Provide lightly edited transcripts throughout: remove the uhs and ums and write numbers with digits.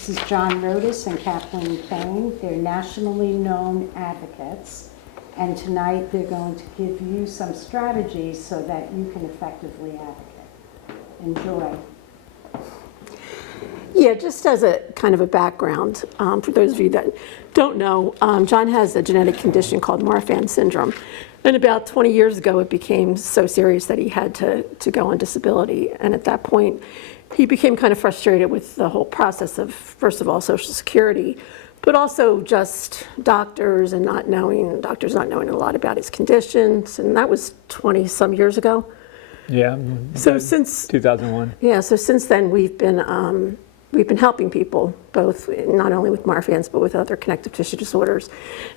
This is John Rodis and Kathleen Kane. They're nationally known advocates, and tonight they're going to give you some strategies so that you can effectively advocate. Enjoy. Yeah, just as a kind of a background, for those of you that don't know, John has a genetic condition called Marfan syndrome. And about 20 years ago, it became so serious that he had to go on disability. And at that point, he became kind of frustrated with the whole process of, first of all, Social Security, but also just doctors not knowing a lot about his conditions. And that was 20-some years ago. Yeah. So since 2001. Yeah. So since then, we've been helping people, both not only with Marfan's, but with other connective tissue disorders.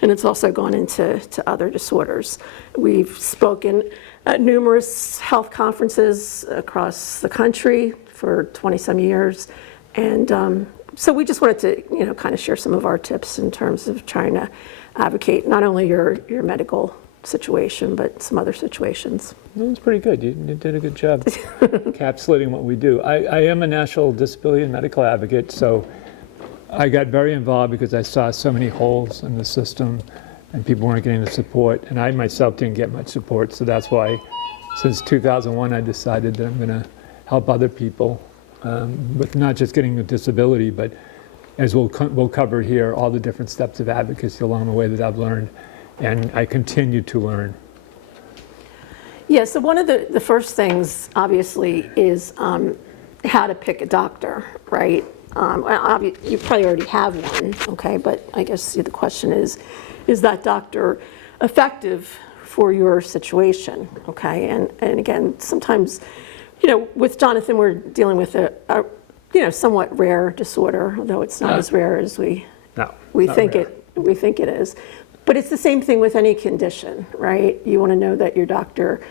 And it's also gone into other disorders. We've spoken at numerous health conferences across the country for 20-some years. And so we just wanted to, kind of share some of our tips in terms of trying to advocate not only your medical situation, but some other situations. That was pretty good. You did a good job encapsulating what we do. I am a national disability and medical advocate, so I got very involved because I saw so many holes in the system and people weren't getting the support, and I myself didn't get much support, so that's why since 2001 I decided that I'm going to help other people with not just getting a disability, but as we'll cover here, all the different steps of advocacy along the way that I've learned, and I continue to learn. Yeah, so one of the first things, obviously, is how to pick a doctor, right? You probably already have one, okay? But I guess the question is that doctor effective for your situation, okay? And again, sometimes, with Jonathan, we're dealing with a somewhat rare disorder, although it's not as rare as we think it is. But it's the same thing with any condition, right? You want to know that your doctor,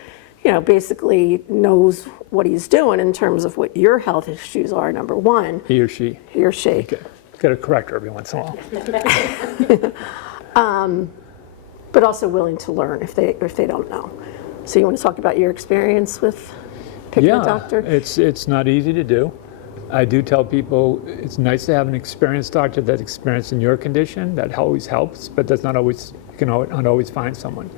basically knows what he's doing in terms of what your health issues are, number one. He or she. He or she. Okay. Got to correct her every once in a while. But also willing to learn if they don't know. So you want to talk about your experience with picking a doctor? It's not easy to do. I do tell people it's nice to have an experienced doctor that's experienced in your condition. That always helps, but that's not always, you can not always find someone.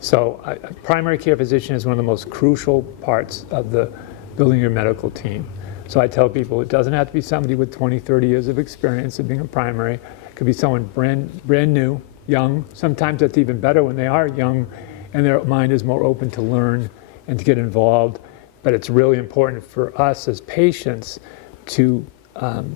So a primary care physician is one of the most crucial parts of the building your medical team. So I tell people it doesn't have to be somebody with 20, 30 years of experience of being a primary. It could be someone brand new, young. Sometimes that's even better when they are young and their mind is more open to learn and to get involved. But it's really important for us as patients to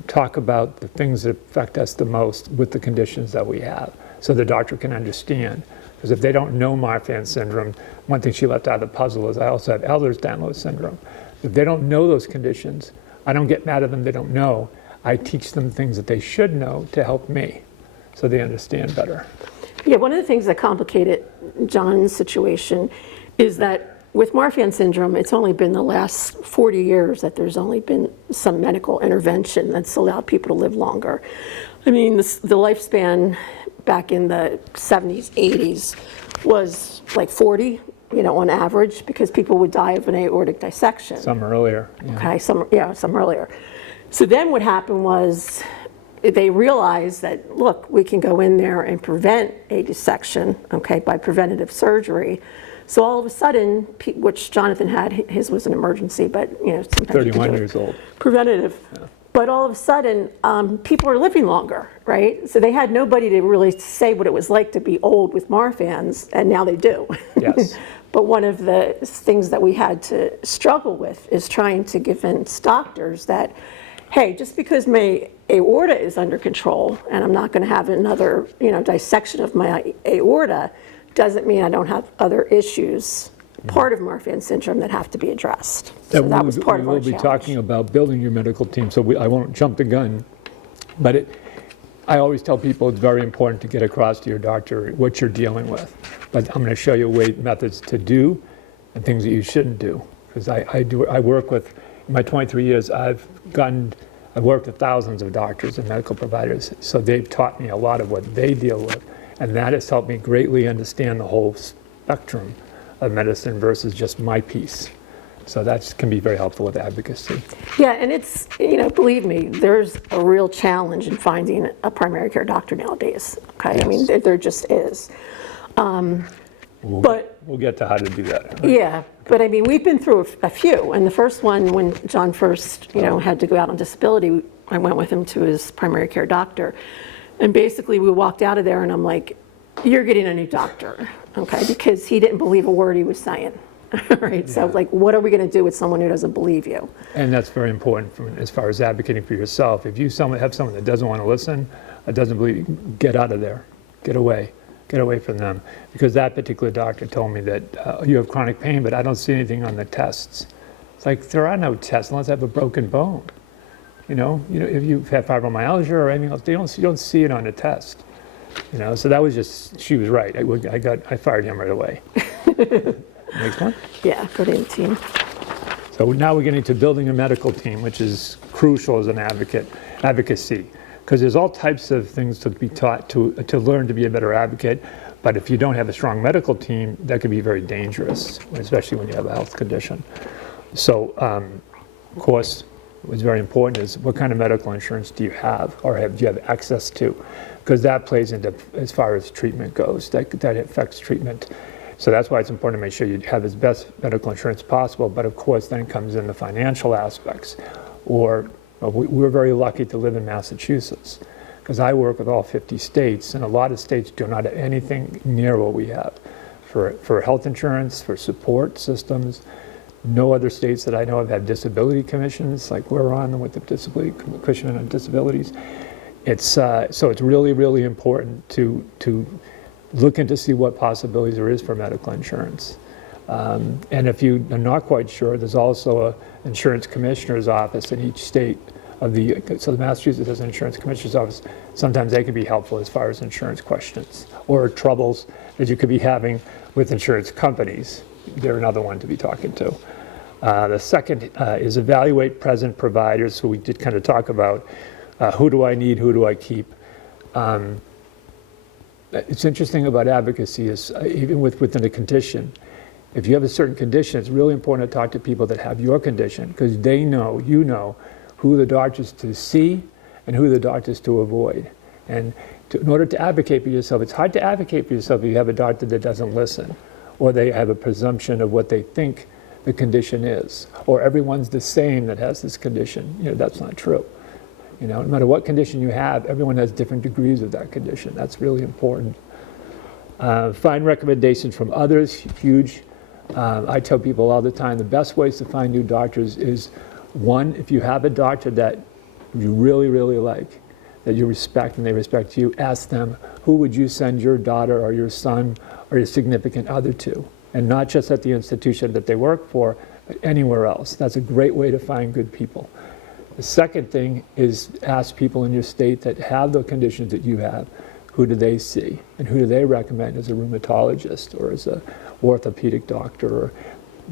talk about the things that affect us the most with the conditions that we have, so the doctor can understand. Because if they don't know Marfan syndrome, one thing she left out of the puzzle is I also have Ehlers-Danlos syndrome. If they don't know those conditions, I don't get mad at them they don't know. I teach them things that they should know to help me, so they understand better. Yeah, one of the things that complicated John's situation is that with Marfan syndrome, it's only been the last 40 years that there's only been some medical intervention that's allowed people to live longer. I mean, the lifespan back in the 70s, 80s was like 40, on average, because people would die of an aortic dissection. Some earlier. Yeah. Okay, some earlier. So then what happened was they realized that, look, we can go in there and prevent a dissection, okay, by preventative surgery. So all of a sudden, which Jonathan had, his was an emergency, but sometimes 31 years old. Preventative. Yeah. But all of a sudden, people are living longer, right? So they had nobody to really say what it was like to be old with Marfan's, and now they do. Yes. But one of the things that we had to struggle with is trying to convince doctors that, hey, just because my aorta is under control and I'm not going to have another, dissection of my aorta, doesn't mean I don't have other issues, part of Marfan syndrome, that have to be addressed. So that was part of our challenge. We'll be talking about building your medical team, so I won't jump the gun. But I always tell people it's very important to get across to your doctor what you're dealing with. But I'm going to show you methods to do and things that you shouldn't do. Because I work with, in my 23 years, I've worked with thousands of doctors and medical providers, so they've taught me a lot of what they deal with. And that has helped me greatly understand the whole spectrum of medicine versus just my piece. So that can be very helpful with advocacy. Yeah, and it's, believe me, there's a real challenge in finding a primary care doctor nowadays, okay? I mean, there just is. But We'll get to how to do that. Right? yeah, but I mean, we've been through a few, and the first one, when John first, had to go out on disability, I went with him to his primary care doctor, and basically we walked out of there, and I'm like, you're getting a new doctor, okay? Because he didn't believe a word he was saying, right? So like, what are we gonna do with someone who doesn't believe you? And that's very important as far as advocating for yourself. If you have someone that doesn't want to listen, that doesn't believe you, get out of there, get away from them. Because that particular doctor told me that you have chronic pain, but I don't see anything on the tests. It's like, there are no tests unless I have a broken bone. If you've had fibromyalgia or anything else, you don't see it on the test. So that was just, she was right. I fired him right away. Next one. Yeah, go to 18. So now we're getting to building a medical team, which is crucial as an advocacy, because there's all types of things to be taught to learn to be a better advocate. But if you don't have a strong medical team, that can be very dangerous, especially when you have a health condition. So, of course, what's very important is what kind of medical insurance do you have, or do you have access to? Because that plays into, as far as treatment goes, that affects treatment. So that's why it's important to make sure you have as best medical insurance possible. But of course, then comes in the financial aspects. We're very lucky to live in Massachusetts, because I work with all 50 states, and a lot of states do not have anything near what we have for health insurance, for support systems. No other states that I know of have disability commissions like we're on with the Disability Commission on Disabilities. So it's really, really important to look into see what possibilities there is for medical insurance. And if you are not quite sure, there's also an insurance commissioner's office in each state so the Massachusetts has an insurance commissioner's office. Sometimes they can be helpful as far as insurance questions or troubles that you could be having with insurance companies. They're another one to be talking to. The second is evaluate present providers. So we did kind of talk about who do I need, who do I keep. It's interesting about advocacy is even within a condition. If you have a certain condition, it's really important to talk to people that have your condition, because they know, who the doctors to see and who the doctors to avoid. And in order to advocate for yourself, it's hard to advocate for yourself if you have a doctor that doesn't listen, or they have a presumption of what they think the condition is, or everyone's the same that has this condition. That's not true. No matter what condition you have, everyone has different degrees of that condition. That's really important. Find recommendations from others, huge. I tell people all the time, the best ways to find new doctors is, one, if you have a doctor that you really, really like, that you respect and they respect you, ask them, who would you send your daughter or your son or your significant other to? And not just at the institution that they work for, but anywhere else. That's a great way to find good people. The second thing is ask people in your state that have the conditions that you have, who do they see? And who do they recommend as a rheumatologist or as an orthopedic doctor? Or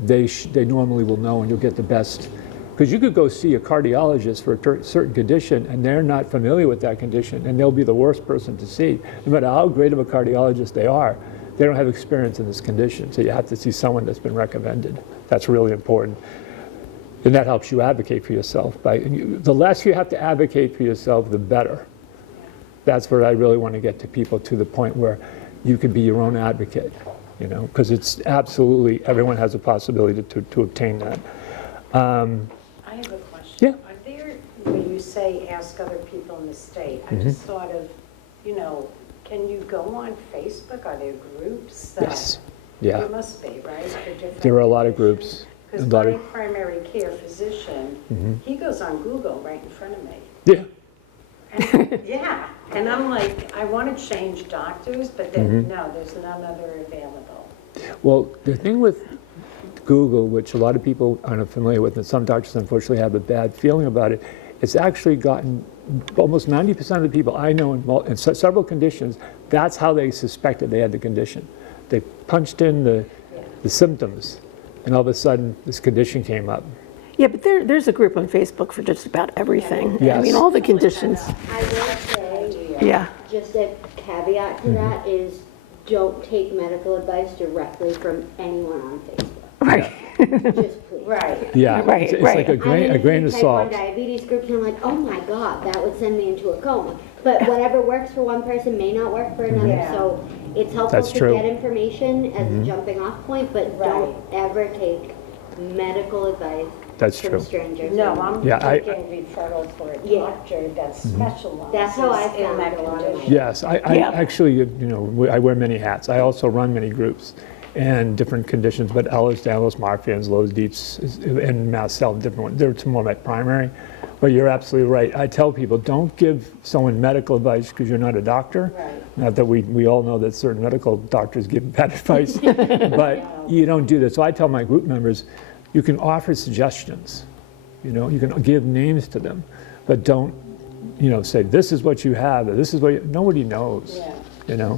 they normally will know, and you'll get the best. Because you could go see a cardiologist for a certain condition and they're not familiar with that condition, and they'll be the worst person to see. No matter how great of a cardiologist they are, they don't have experience in this condition. So you have to see someone that's been recommended. That's really important. And that helps you advocate for yourself. The less you have to advocate for yourself, the better. That's where I really want to get to people, to the point where you can be your own advocate, because it's absolutely, everyone has a possibility to obtain that. I have a question. Yeah. Are there, when you say ask other people in the state, I just thought of, can you go on Facebook? Are there groups that? Yes. Yeah. There must be, right? For different There are a lot of conditions? groups. Because my primary care physician, he goes on Google right in front of me. Yeah. Yeah, and I'm like, I want to change doctors, but then, no, there's none other available. Well, the thing with Google, which a lot of people aren't familiar with, and some doctors unfortunately have a bad feeling about it, it's actually gotten almost 90% of the people I know in several conditions, that's how they suspected they had the condition. They punched in the symptoms, and all of a sudden this condition came up. Yeah, but there's a group on Facebook for just about everything. Yes. I mean, all the conditions. I will say, Yeah. just a caveat to that is, don't take medical advice directly from anyone on Facebook. Right. Just please. Right. Yeah, Right, it's right. like a I'm grain in of type 1 salt. diabetes groups, and I'm like, oh my God, that would send me into a coma. But whatever works for one person may not work for another, Yeah. so it's helpful That's to true. get information as a jumping off point, but don't ever take medical advice That's from true. strangers. No, I'm Yeah, I- taking referrals for a Yeah. doctor that Mm-hmm. specializes That's how I in found that a lot of my- condition. Yes, I Yeah. actually, I wear many hats. I also run many groups and different conditions, but Ehlers-Danlos, Marfan's, Lowe's, Dietz, and mast cell, different ones. They're more my primary. But you're absolutely right. I tell people, don't give someone medical advice because you're not a doctor. Right. Not that we all know that certain medical doctors give bad advice, but you don't do that. So I tell my group members, you can offer suggestions. You can give names to them, but don't, say, this is what you have, or this is what nobody knows, Yeah.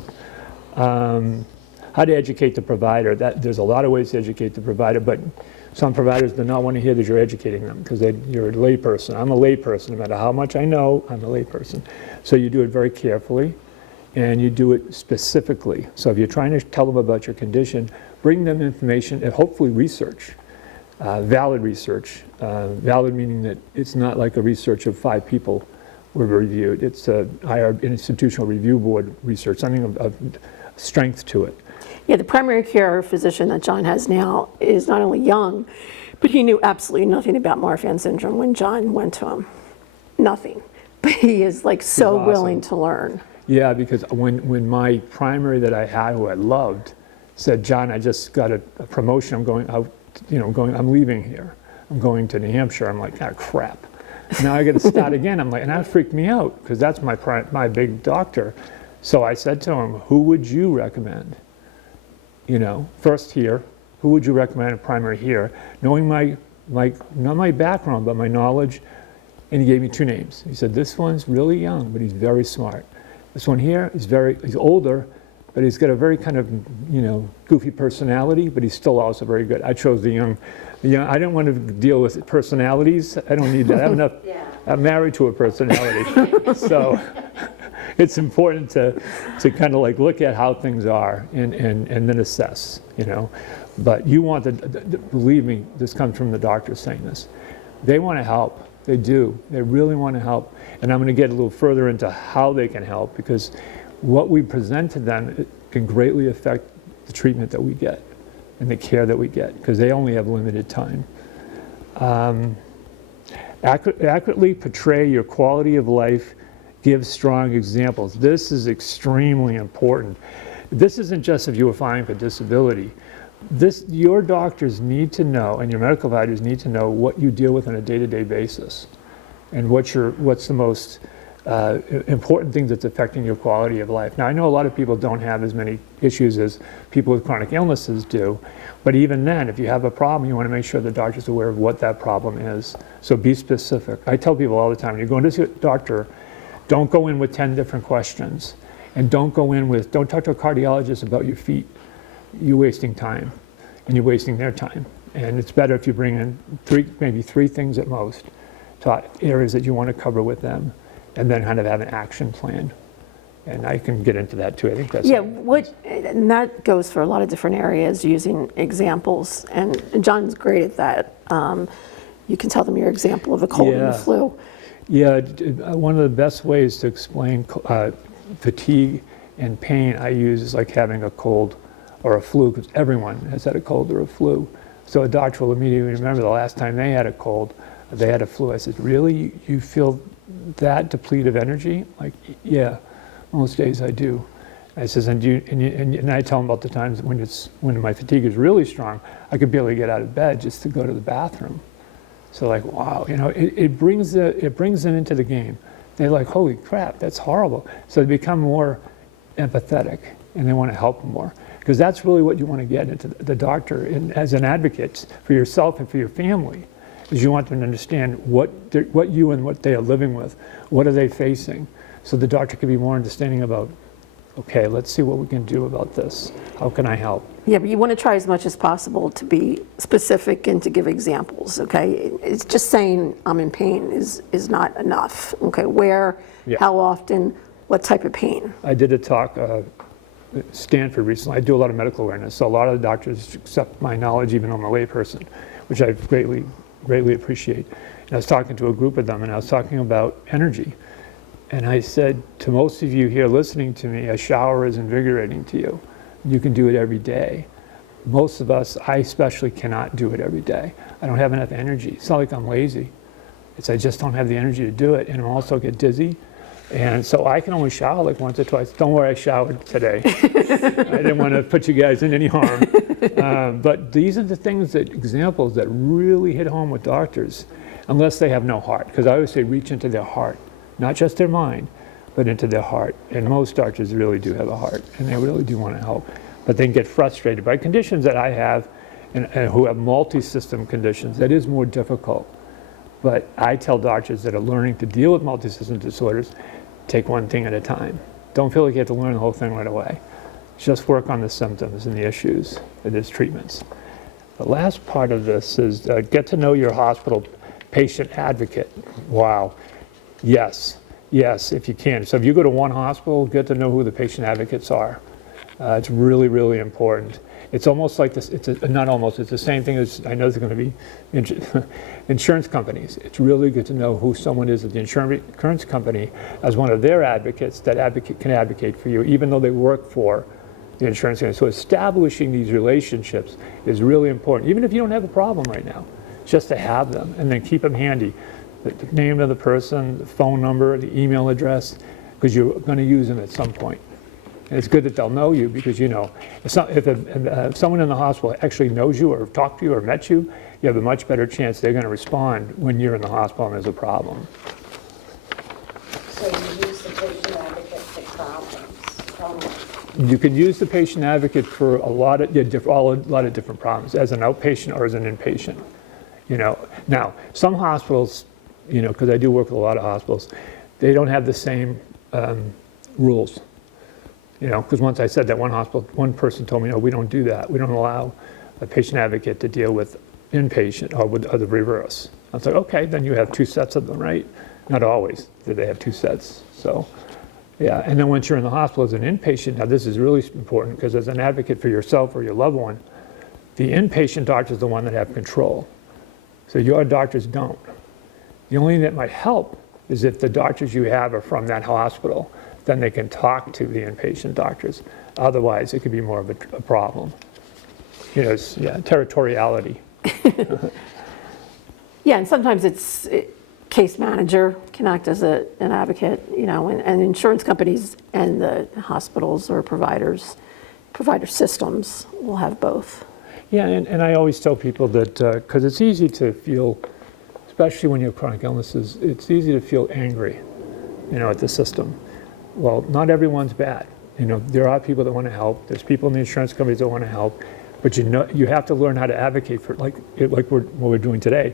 How to educate the provider. There's a lot of ways to educate the provider, but some providers do not want to hear that you're educating them because you're a layperson. I'm a layperson. No matter how much I know, I'm a layperson. So you do it very carefully, and you do it specifically. So if you're trying to tell them about your condition, bring them information and hopefully research. Valid research. Valid meaning that it's not like a research of 5 people were reviewed. It's an institutional review board research, something of strength to it. Yeah, the primary care physician that John has now is not only young, but he knew absolutely nothing about Marfan syndrome when John went to him. Nothing. But he is like so awesome. willing to learn. Yeah, because when my primary that I had, who I loved, said, John, I just got a promotion. I'm going out, I'm leaving here. I'm going to New Hampshire. I'm like, ah, crap. Now I got to start again. I'm like, and that freaked me out because that's my big doctor. So I said to him, who would you recommend? First here, who would you recommend a primary here? Knowing not my background, but my knowledge. And he gave me 2 names. He said, this one's really young, but he's very smart. This one here is he's older, but he's got a very kind of, goofy personality, but he's still also very good. I chose the young. I didn't want to deal with personalities. I don't need that. I have enough. I'm married to a personality. So it's important to kind of like look at how things are and then assess, But you want believe me, this comes from the doctors saying this. They want to help. They do. They really want to help. And I'm going to get a little further into how they can help because what we present to them it can greatly affect the treatment that we get and the care that we get because they only have limited time. Accurately portray your quality of life. Give strong examples. This is extremely important. This isn't just if you were filing for disability. Your doctors need to know, and your medical providers need to know what you deal with on a day-to-day basis, and what's the most important thing that's affecting your quality of life. Now, I know a lot of people don't have as many issues as people with chronic illnesses do, but even then, if you have a problem, you want to make sure the doctor's aware of what that problem is. So be specific. I tell people all the time, when you go into a doctor, don't go in with 10 different questions, and don't talk to a cardiologist about your feet. You're wasting time, and you're wasting their time. And it's better if you bring in maybe three things at most, to areas that you want to cover with them, and then kind of have an action plan. And I can get into that too. I think that's and that goes for a lot of different areas using examples, and John's great at that. You can tell them your example of a cold and the flu. Yeah, one of the best ways to explain fatigue and pain I use is like having a cold or a flu, because everyone has had a cold or a flu. So a doctor will immediately remember the last time they had a cold, they had a flu. I said, really? You feel that depleted of energy? Like, yeah, most days I do. I says, and I tell them about the times when my fatigue is really strong, I could barely get out of bed just to go to the bathroom. So like, wow, it brings them into the game. They're like, holy crap, that's horrible. So they become more empathetic and they want to help more. Because that's really what you want to get into the doctor and as an advocate for yourself and for your family, is you want them to understand what you and what they are living with, what are they facing, so the doctor can be more understanding about, okay, let's see what we can do about this. How can I help? Yeah, but you want to try as much as possible to be specific and to give examples, okay? It's just saying I'm in pain is not enough, okay? Where, how often, what type of pain? I did a talk at Stanford recently. I do a lot of medical awareness, so a lot of the doctors accept my knowledge, even though I'm a layperson. which I greatly appreciate. And I was talking to a group of them, and I was talking about energy. And I said, to most of you here listening to me, a shower is invigorating to you. You can do it every day. Most of us, I especially, cannot do it every day. I don't have enough energy. It's not like I'm lazy. It's I just don't have the energy to do it, and I also get dizzy. And so I can only shower like once or twice. Don't worry, I showered today. I didn't want to put you guys in any harm. But these are the things examples that really hit home with doctors, unless they have no heart. Because I always say reach into their heart, not just their mind, but into their heart. And most doctors really do have a heart, and they really do want to help. But they can get frustrated by conditions that I have, and who have multi-system conditions. That is more difficult. But I tell doctors that are learning to deal with multi-system disorders, take one thing at a time. Don't feel like you have to learn the whole thing right away. Just work on the symptoms and the issues and its treatments. The last part of this is get to know your hospital patient advocate. Wow. Yes, if you can. So if you go to one hospital, get to know who the patient advocates are. It's really, really important. It's almost like this, not almost, it's the same thing as, I know there's going to be insurance companies. It's really good to know who someone is at the insurance company as one of their advocates that can advocate for you, even though they work for the insurance company. So establishing these relationships is really important, even if you don't have a problem right now, just to have them, and then keep them handy. The name of the person, the phone number, the email address, because you're going to use them at some point. And it's good that they'll know you, because if someone in the hospital actually knows you or talked to you or met you, you have a much better chance they're going to respond when you're in the hospital and there's a problem. So you use the patient advocate for problems. You can use the patient advocate for a lot of different problems, as an outpatient or as an inpatient. Now some hospitals, because I do work with a lot of hospitals, they don't have the same rules. Because once I said that, one person told me, no, we don't do that. We don't allow a patient advocate to deal with inpatient or the reverse. I was like, okay, then you have two sets of them, right? Not always do they have two sets. So, yeah. And then once you're in the hospital as an inpatient, now this is really important, because as an advocate for yourself or your loved one, the inpatient doctor is the one that have control. So your doctors don't. The only thing that might help is if the doctors you have are from that hospital. Then they can talk to the inpatient doctors. Otherwise, it could be more of a problem. Territoriality. Yeah, and sometimes case manager can act as an advocate, and insurance companies and the hospitals or provider systems will have both. Yeah, and I always tell people that, because it's easy to feel, especially when you have chronic illnesses, it's easy to feel angry, at the system. Well, not everyone's bad. There are people that want to help. There's people in the insurance companies that want to help. But you have to learn how to advocate for, like what we're doing today,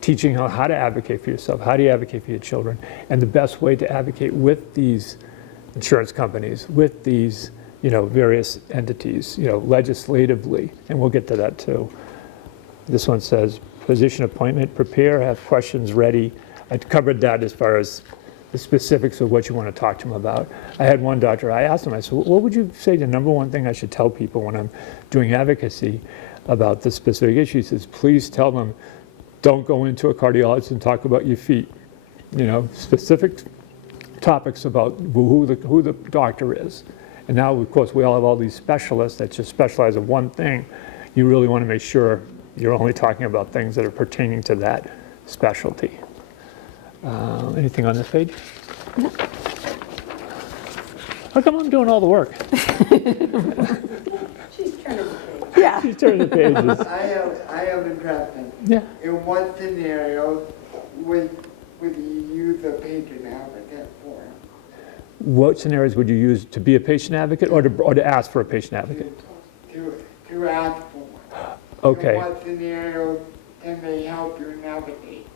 teaching how to advocate for yourself. How do you advocate for your children? And the best way to advocate with these insurance companies, with these various entities, legislatively. And we'll get to that too. This one says, physician appointment, prepare, have questions ready. I covered that as far as the specifics of what you want to talk to them about. I had one doctor, I asked him, I said, what would you say the number one thing I should tell people when I'm doing advocacy about this specific issue? He says, please tell them, don't go into a cardiologist and talk about your feet. Specific topics about who the doctor is. And now, of course, we all have all these specialists that just specialize in one thing. You really want to make sure you're only talking about things that are pertaining to that specialty. Anything on this page? No. How come I'm doing all the work? She's turning the page. Yeah. She's turning the pages. I have a question. Yeah. In what scenario would you use a patient advocate for? What scenarios would you use to be a patient advocate, or to ask for a patient advocate? To ask for. Okay. In what scenario can they help you navigate?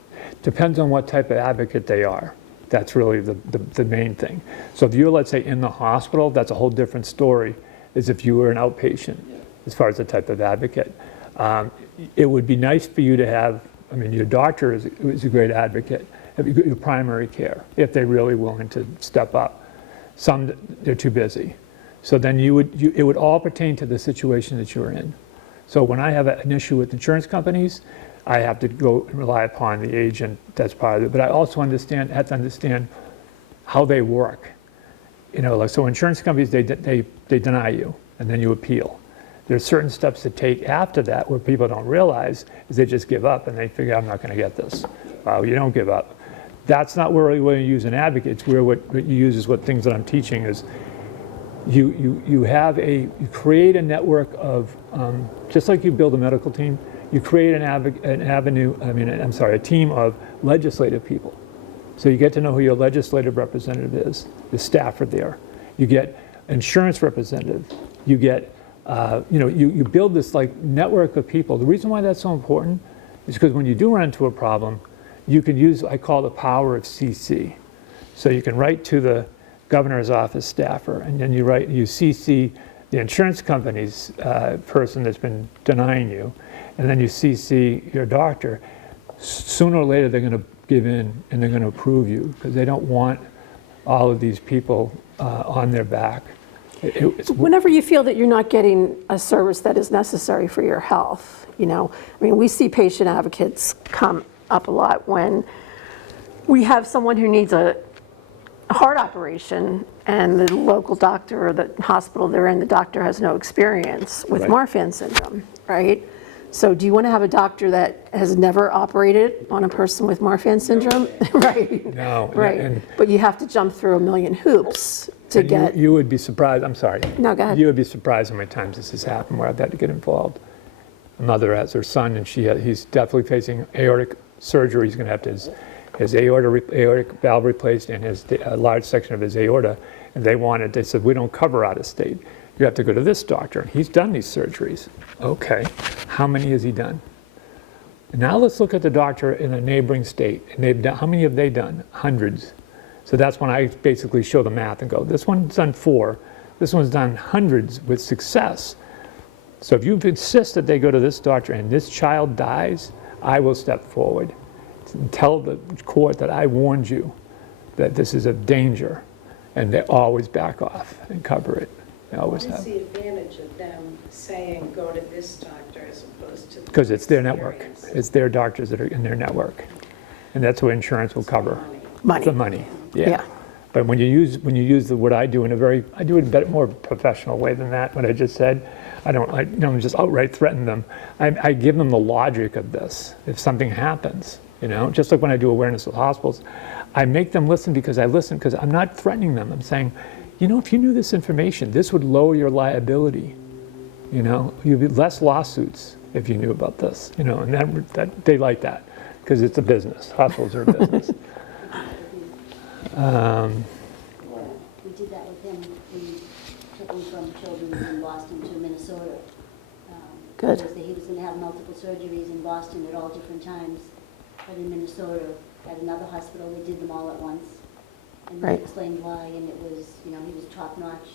Depends on what type of advocate they are. That's really the main thing. So if you're, let's say, in the hospital, that's a whole different story as if you were an outpatient, as far as the type of advocate. It would be nice for you to have, your doctor is a great advocate, your primary care, if they're really willing to step up. Some, they're too busy. So then it would all pertain to the situation that you're in. So when I have an issue with insurance companies, I have to go and rely upon the agent. That's part of it. But I also have to understand how they work. Like, so insurance companies, they deny you, and then you appeal. There's certain steps to take after that where people don't realize is they just give up and they figure, I'm not going to get this. Well, you don't give up. That's not really where you use an advocate. It's where what you use is what things that I'm teaching is you create a network of, just like you build a medical team, you create a team of legislative people. So you get to know who your legislative representative is. The staff are there. You get insurance representative. You get, you build this like network of people. The reason why that's so important is because when you do run into a problem, you can use, I call the power of CC. So you can write to the governor's office staffer, and then you CC the insurance company's person that's been denying you, and then you CC your doctor. Sooner or later, they're going to give in and they're going to approve you because they don't want all of these people on their back. Whenever you feel that you're not getting a service that is necessary for your health, we see patient advocates come up a lot when we have someone who needs a heart operation and the local doctor or the hospital they're in, the doctor has no experience with Marfan syndrome, right? So do you want to have a doctor that has never operated on a person with Marfan syndrome? Right. No. Right. But you have to jump through a million hoops to get... You would be surprised. I'm sorry. No, go ahead. You would be surprised how many times this has happened where I've had to get involved. A mother has her son, and he's definitely facing aortic surgery. He's going to have his aortic valve replaced and a large section of his aorta. And they said, we don't cover out of state. You have to go to this doctor. He's done these surgeries. Okay, how many has he done? Now let's look at the doctor in a neighboring state. And how many have they done? Hundreds. So that's when I basically show the math and go, this one's done 4. This one's done hundreds with success. So if you insist that they go to this doctor and this child dies, I will step forward and tell the court that I warned you that this is a danger. And they always back off and cover it. They always have. What is the advantage of them saying, go to this doctor as opposed to... Because it's their network. It's their doctors that are in their network. And that's what insurance will cover. Money. The money, yeah. Yeah. But when you use what I do I do it in a better, more professional way than that, what I just said. I don't just outright threaten them. I give them the logic of this. If something happens, just like when I do awareness with hospitals, I make them listen because I'm not threatening them. I'm saying, if you knew this information, this would lower your liability. You'd be less lawsuits if you knew about this. And that they like that because it's a business. Hospitals are a business. We did that with him. We took him from Children's in Boston to Minnesota. Good. Because he was going to have multiple surgeries in Boston at all different times. But in Minnesota, at another hospital, they did them all at once. And Right. we explained why, and it was, he was top notch.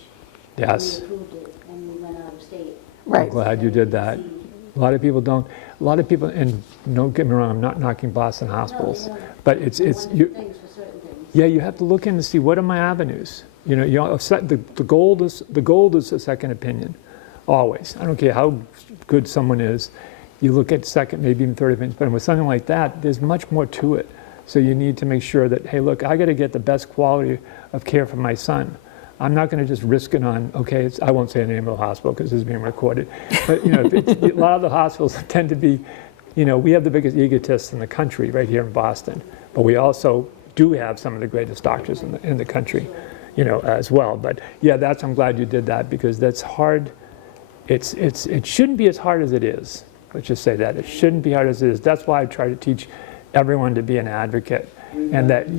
Yes. And we approved it, and we went out of state. Right. Glad you did that. A lot of people don't. A lot of people, and don't get me wrong, I'm not knocking Boston hospitals, but it's Wonderful you. things for certain things. Yeah, you have to look in to see what are my avenues. The gold is a second opinion, always. I don't care how good someone is. You look at second, maybe even third opinions, but with something like that, there's much more to it. So you need to make sure that, hey, look, I got to get the best quality of care for my son. I'm not going to just risk it on, I won't say the name of the hospital because this is being recorded, but a lot of the hospitals tend to be, we have the biggest egotists in the country right here in Boston, but we also do have some of the greatest doctors in the country, as well. But yeah, I'm glad you did that because that's hard. It shouldn't be as hard as it is. Let's just say that. It shouldn't be hard as it is. That's why I try to teach everyone to be an advocate. And that. It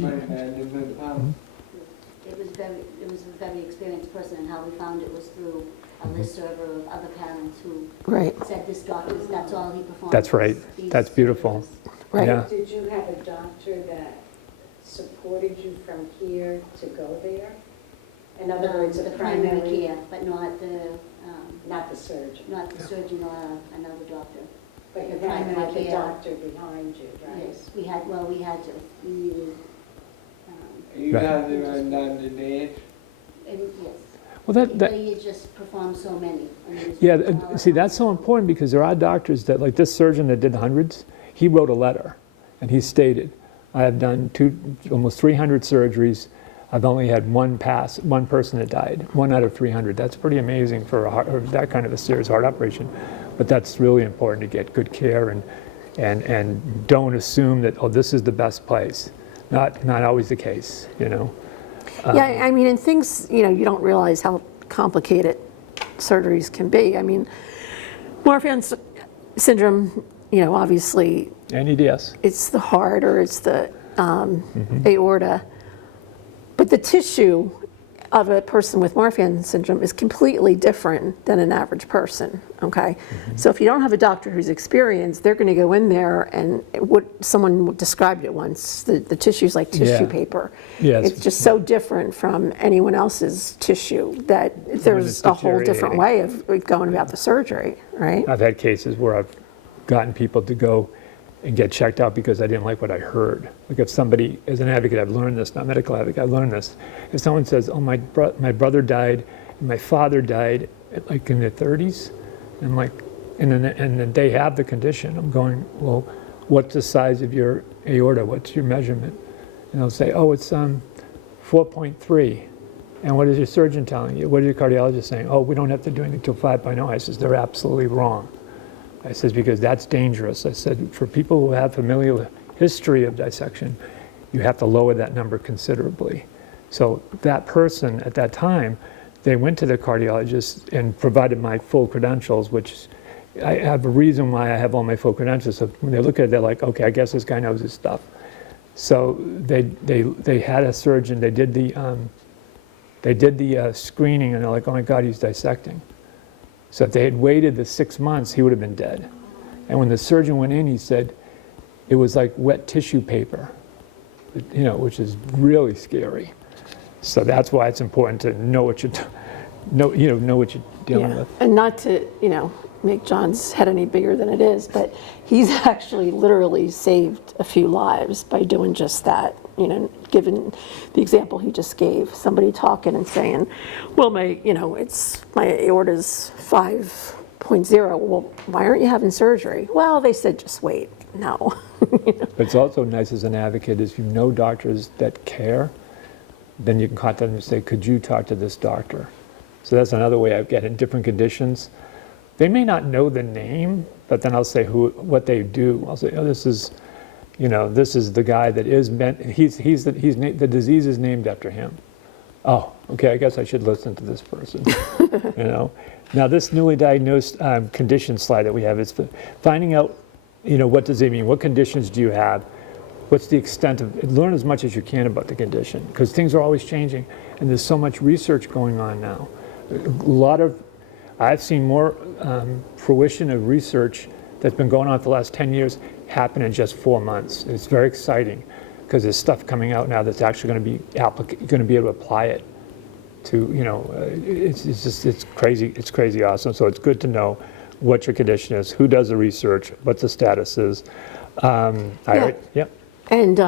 was a very experienced person, and how we found it was through a listserv of other parents who Right. said this doctor's, that's all he performed. That's right. These That's beautiful. surgeries. Right. Yeah. Did you have a doctor that supported you from here to go there? In other words, a The primary primary, care, but not the, not the surgeon, not the surgeon or another doctor. but you the had primary like a care. doctor behind you, right? Yes, we had to, we needed, You Right. have to run down the day. and yes. Well, But he had just performed so many. and it was yeah. all See, at that's so once. important because there are doctors that, like this surgeon that did hundreds, he wrote a letter, and he stated, I have done almost 300 surgeries. I've only had one person that died, 1 out of 300. That's pretty amazing for that kind of a serious heart operation. But that's really important to get good care and don't assume that, oh, this is the best place. Not always the case, you know. Yeah, I mean, and things, you know, you don't realize how complicated surgeries can be. I mean, Marfan syndrome, you know, obviously NEDS. it's the heart or it's the aorta, but the tissue of a person with Marfan syndrome is completely different than an average person, okay? So if you don't have a doctor who's experienced, they're gonna go in there and someone described it once, the tissue's like tissue Yeah. paper. Yeah, It's just so different from anyone else's tissue that there's a whole different way of going about the surgery, right? I've had cases where I've gotten people to go and get checked out because I didn't like what I heard. Like if somebody, as an advocate, I've learned this, not medical advocate, I've learned this. If someone says, oh, my brother died, and my father died like in their 30s, and like, and then they have the condition, I'm going, well, what's the size of your aorta? What's your measurement? And they'll say, oh, it's 4.3. And what is your surgeon telling you? What is your cardiologist saying? Oh, we don't have to do anything till 5.0. I says, they're absolutely wrong. I said, because that's dangerous. I said, for people who have familial history of dissection, you have to lower that number considerably. So that person at that time, they went to their cardiologist and provided my full credentials, which I have a reason why I have all my full credentials. So when they look at it, they're like, okay, I guess this guy knows his stuff. So they had a surgeon, they did the screening, and they're like, oh my God, he's dissecting. So if they had waited the 6 months, he would have been dead. And when the surgeon went in, he said it was like wet tissue paper, you know, which is really scary. So that's why it's important to know what you're, know what you're dealing with. And not to, you know, make John's head any bigger than it is, but he's actually literally saved a few lives by doing just that. You know, given the example he just gave, somebody talking and saying, well, my aorta's 5.0. Well, why aren't you having surgery? Well, they said just wait. No. You know? But it's also nice as an advocate is you know doctors that care, then you can contact them and say, could you talk to this doctor? So that's another way I get in different conditions. They may not know the name, but then I'll say what they do. I'll say, oh, this is the guy that is meant, the disease is named after him. Oh, okay, I guess I should listen to this person, you know. Now this newly diagnosed condition slide that we have is finding out, you know, what does it mean? What conditions do you have? What's the extent of, learn as much as you can about the condition, because things are always changing, and there's so much research going on now. I've seen more fruition of research that's been going on for the last 10 years happen in just 4 months. It's very exciting because there's stuff coming out now that's actually going to be able to apply it to, you know, it's crazy awesome. So it's good to know what your condition is, who does the research, what the status is. Yeah. And,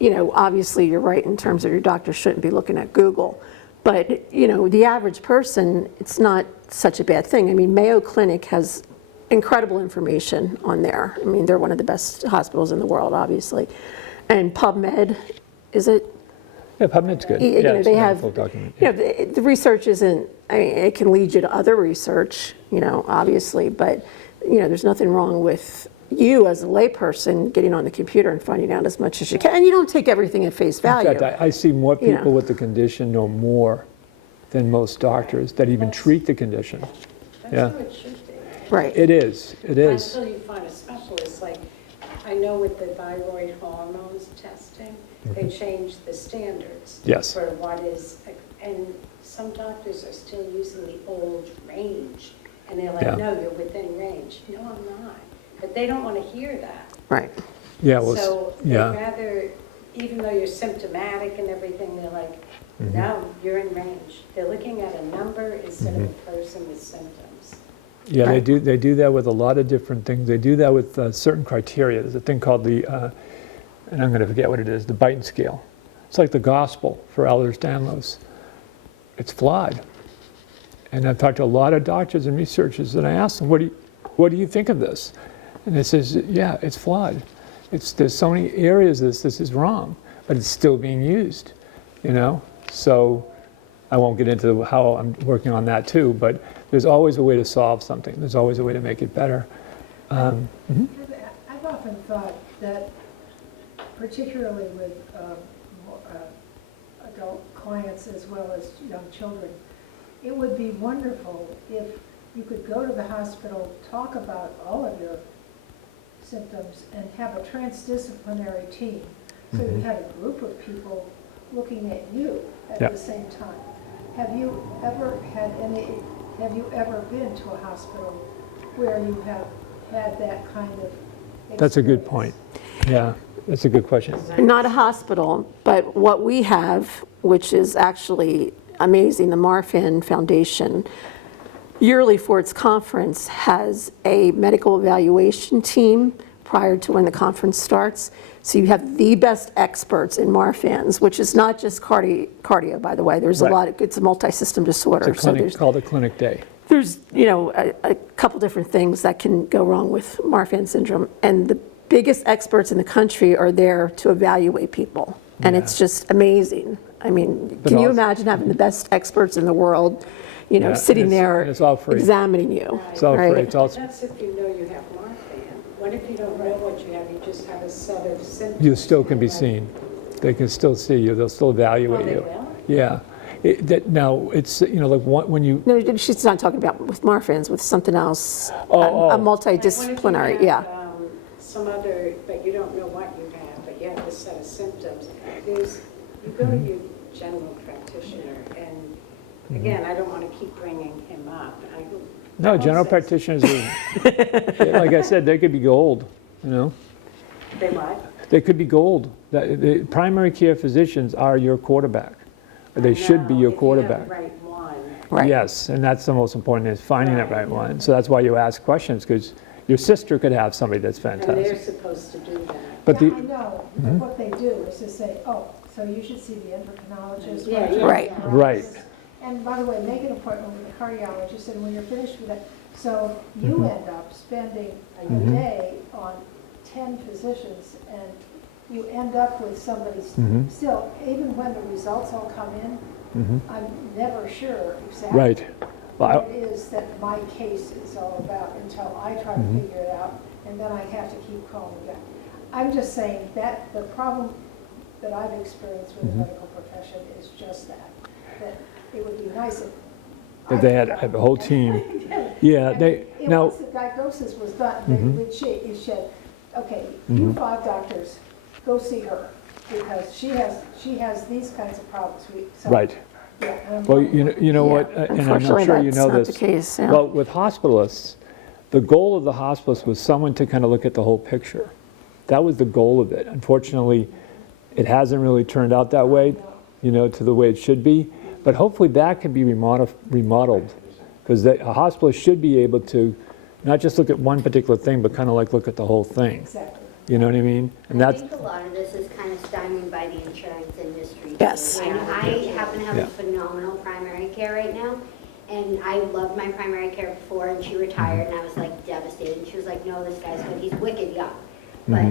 you know, obviously you're right in terms of your doctor shouldn't be looking at Google. But, you know, the average person, it's not such a bad thing. I mean, Mayo Clinic has incredible information on there. I mean, they're one of the best hospitals in the world, obviously. And PubMed, is it? Yeah, PubMed's good. You know, it's they a have, full document. you know, the research isn't, I mean, it can lead you to other research, you know, obviously, but, you know, there's nothing wrong with you as a layperson getting on the computer and finding out as much as you can. And you don't take everything at face value. In fact, I see more You people know. with the condition know more than most doctors that even treat the condition. That's Yeah. how it should be. Right. It is. Until you find a specialist, like, I know with the thyroid hormones testing, they changed the standards. Yes. For what is, and some doctors are still using the old range, and they're like, Yeah. no, you're within range. No, I'm not. But they don't want to hear that. Right. Yeah, well, So they'd yeah. rather, even though you're symptomatic and everything, they're like, Mm-hmm. no, you're in range. They're looking at a number instead of a person with symptoms. Yeah, Right. they do that with a lot of different things. They do that with certain criteria. There's a thing called the, and I'm going to forget what it is, the Beighton scale. It's like the gospel for Ehlers-Danlos. It's flawed. And I've talked to a lot of doctors and researchers, and I asked them, what do you think of this? And this is, yeah, it's flawed. There's so many areas this is wrong, but it's still being used, you know? So I won't get into how I'm working on that too, but there's always a way to solve something. There's always a way to make it better. I've often thought that, particularly with adult clients as well as young children, it would be wonderful if you could go to the hospital, talk about all of your symptoms, and have a transdisciplinary team. So you had a group of people looking at you at Yeah. the same time. Have you ever been to a hospital where you have had that kind of experience? That's a good point. Yeah, that's a good question. Not a hospital, but what we have, which is actually amazing, the Marfan Foundation, yearly for its conference, has a medical evaluation team prior to when the conference starts. So you have the best experts in Marfan's, which is not just cardio, by the way. There's a Right. lot of, it's a multi-system disorder. It's a clinic called a clinic day. There's, a couple different things that can go wrong with Marfan syndrome. And the biggest experts in the country are there to evaluate people. And it's just amazing. I mean, But can you also- imagine having the best experts in the world, Yeah, and sitting it's- there and it's all free. examining you? It's all free. right? It's all, That's if you know you have Marfan. What if you don't know what you have, you just have a set of symptoms? you still can be seen. They can still see you. They'll still evaluate Oh, they you. will? Yeah. Now, it's, when you, No, she's not talking about with Marfan's, with something else, Oh, a oh. multidisciplinary, What if you yeah. have, some other, but you don't know what you have, but you have a set of symptoms? You go to your general practitioner, and again, I don't want to keep bringing him up. no, general practitioners, like I said, they could be gold, They what? They could be gold. The primary care physicians are your quarterback. They should be No, your if you quarterback. have the right one. Right. Yes, and that's the most important, is finding that Right. right one. So that's why you ask questions, because your sister could have somebody that's And they're fantastic. supposed to do that. But Yeah, the, I know, but what they do is to say, oh, so you should see the endocrinologist. Yeah, or yeah. Right. Right. And by the way, make an appointment with a cardiologist, and when you're finished with that, so you end up spending a day on 10 physicians, and you end up with somebody, still, even when the results all come in, I'm never sure exactly right. Well, what it is that my case is all about until I try to figure it out, and then I have to keep calling back. I'm just saying that the problem that I've experienced with the medical profession is just that it would be nice if. That they had a whole team. Yeah, they, now, Once the diagnosis was done, it said, okay, you 5 doctors, go see her, because she has these kinds of problems. So, right. yeah, and I'm Well, wondering- you know what, and I'm Unfortunately, not sure you that's know not this. the case, yeah. Well, with hospitalists, the goal of the hospitalist was someone to kind of look at the whole picture. That was the goal of it. Unfortunately, it hasn't really turned out that way, to the way it should be. But hopefully that can be remodeled, because a hospitalist should be able to not just look at one particular thing, but kind of like look at the whole thing. Exactly. You know what I mean? And I that's, think a lot of this is kind of stymied by the insurance industry. Yes. And I happen to have Yeah. a phenomenal primary care right now, and I loved my primary care before, and she retired, and I was like devastated. And she was like, no, this guy's good, he's wicked young. But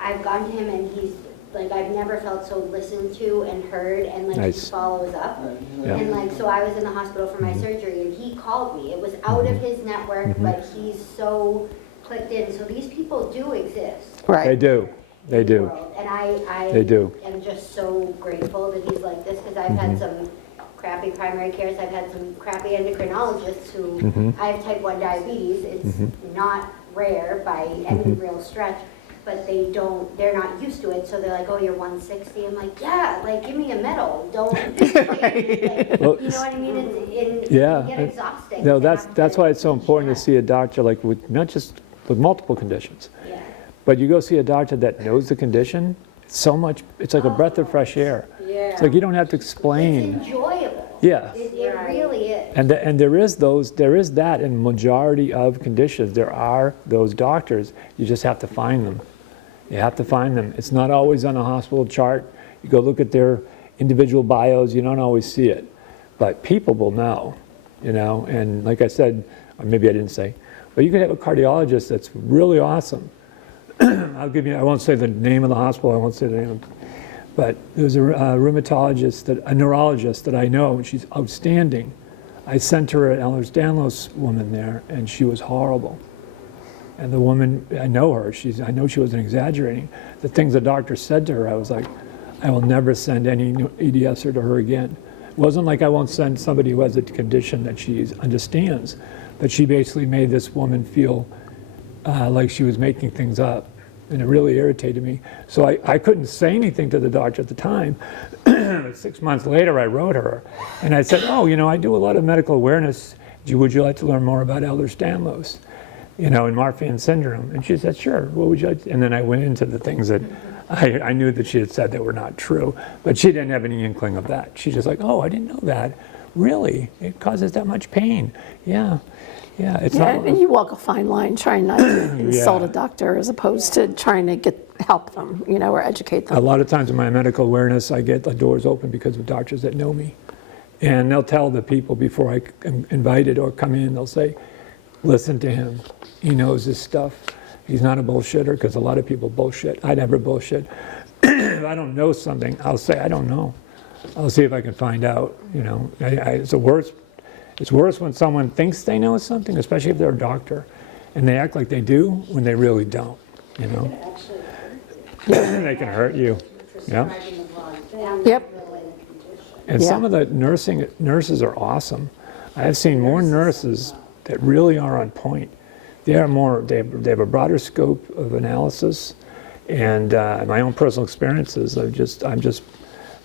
I've gone to him, and he's, like, I've never felt so listened to and heard, and like he Nice. follows up. Yeah. And like, so I was in the hospital for my surgery, and he called me. It was out of his network, but he's so clicked in. So these people do exist. they Right. do, they in the do. world. And I They do. am just so grateful that he's like this, because I've had some crappy primary cares, I've had some crappy endocrinologists who, I have type 1 diabetes, it's not rare by any real stretch, but they're not used to it, so they're like, oh, you're 160, I'm like, yeah, like, give me a medal, don't, like, Well, you know what I mean, it Yeah. can get exhausting. No, to have that's to why it's so important to chat. see a doctor, like, with not just with multiple conditions, Yeah. but you go see a doctor that knows the condition. It's like a breath of fresh air. It's like you don't have to It's explain. enjoyable. Yeah. It really is. And there is that in majority of conditions. There are those doctors. You just have to find them. You have to find them. It's not always on a hospital chart. You go look at their individual bios, you don't always see it. But people will know, and like I said, or maybe I didn't say, But you can have a cardiologist that's really awesome. I won't say the name of the hospital, I won't say the name, but there's a rheumatologist, a neurologist that I know, and she's outstanding. I sent her an Ehlers-Danlos woman there, and she was horrible. And the woman, I know her, I know she wasn't exaggerating. The things the doctor said to her, I was like, I will never send any EDSer to her again. It wasn't like I won't send somebody who has a condition that she understands, but she basically made this woman feel like she was making things up. And it really irritated me. So I couldn't say anything to the doctor at the time. But 6 months later, I wrote her. And I said, oh, I do a lot of medical awareness. Would you like to learn more about Ehlers-Danlos, and Marfan syndrome? And she said, sure. What would you like to? And then I went into the things that I knew that she had said that were not true. But she didn't have any inkling of that. She's just like, oh, I didn't know that. Really? It causes that much pain? Yeah. Yeah, it's not. And you walk a fine line trying not to insult a doctor as opposed to trying to help them, or educate them. A lot of times in my medical awareness, I get the doors open because of doctors that know me. And they'll tell the people before I am invited or come in, they'll say, listen to him. He knows his stuff. He's not a bullshitter, because a lot of people bullshit. I never bullshit. If I don't know something, I'll say, I don't know. I'll see if I can find out. It's worse when someone thinks they know something, especially if they're a doctor, and they act like they do when they really don't, It can actually hurt you. They can hurt you. Yeah. Prescribing the wrong thing. Yep. Really in a condition. And some of the nurses are awesome. I have seen more nurses that really are on point. They have a broader scope of analysis, and my own personal experiences,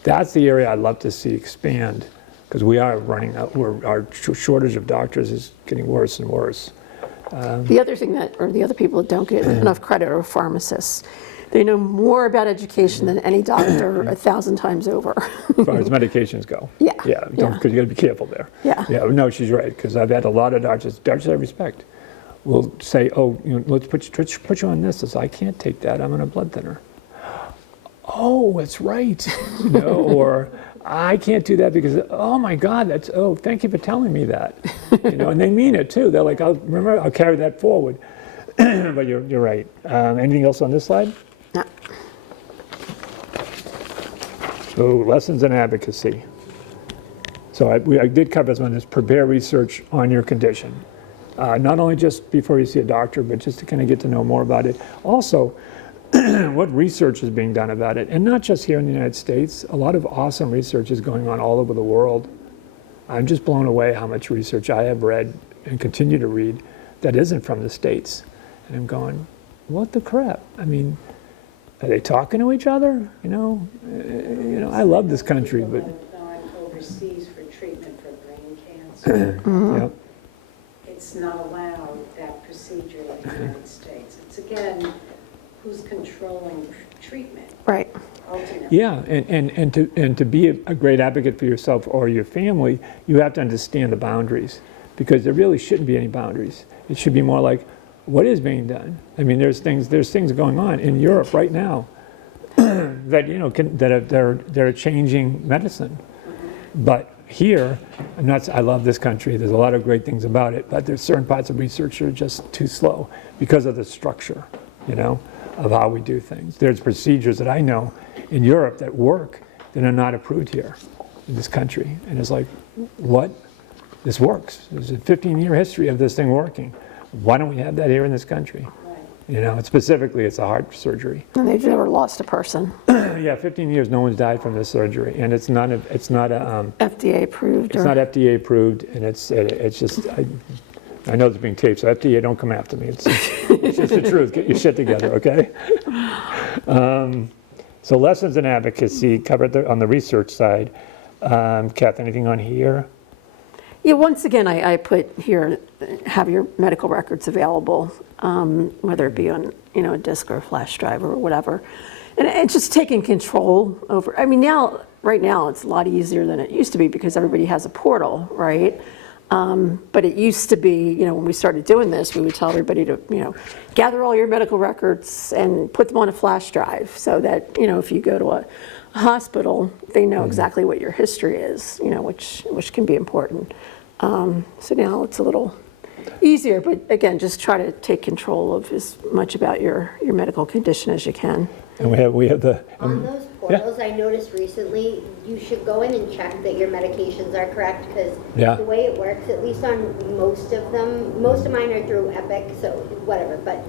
that's the area I'd love to see expand. Because we are running out, our shortage of doctors is getting worse and worse. The other thing the other people that don't get enough credit are pharmacists. They know more about education than any doctor 1,000 times over. As far as medications go. Yeah. Yeah, because you got to be careful there. Yeah. Yeah, no, she's right, because I've had a lot of doctors I respect, will say, oh, let's put you on this. I say, I can't take that, I'm on a blood thinner. Oh, that's right. Or I can't do that because, oh my God, thank you for telling me that. And they mean it too. They're like, I'll carry that forward. But you're right. Anything else on this slide? No. So lessons in advocacy. So I did cover this one, is prepare research on your condition. Not only just before you see a doctor, but just to kind of get to know more about it. Also, what research is being done about it, and not just here in the United States. A lot of awesome research is going on all over the world. I'm just blown away how much research I have read and continue to read that isn't from the States. And I'm going, what the crap? I mean, are they talking to each other? I love this country, but Going overseas for treatment for brain cancer. Yep. It's not allowed, that procedure in the United States. It's again, who's controlling treatment Right. ultimately. Yeah, and to be a great advocate for yourself or your family, you have to understand the boundaries, because there really shouldn't be any boundaries. It should be more like, what is being done? I mean, there's things going on in Europe right now that are changing medicine. But here, I love this country. There's a lot of great things about it, but there's certain parts of research that are just too slow because of the structure, of how we do things. There's procedures that I know in Europe that work that are not approved here in this country. And it's like, what? This works. There's a 15-year history of this thing working. Why don't we have that here in this country? Right. Specifically, it's a heart surgery. And they've never lost a person. Yeah, 15 years, no one's died from this surgery, and it's not FDA approved. It's not FDA approved, and it's just. I know it's being taped, so FDA, don't come after me. It's just the truth. Get your shit together, okay? So lessons in advocacy covered on the research side. Kath, anything on here? Yeah, once again, I put here, have your medical records available, whether it be on, a disk or a flash drive or whatever. And it's just taking control over, right now, it's a lot easier than it used to be because everybody has a portal, right? But it used to be, when we started doing this, we would tell everybody to, gather all your medical records and put them on a flash drive so that, if you go to a hospital, they know exactly what your history is, which can be important. So now it's a little easier, but again, just try to take control of as much about your medical condition as you can. And we have the, On those portals, I noticed recently, you should go in and check that your medications are correct, because Yeah. the way it works, at least on most of them, most of mine are through Epic, so whatever, but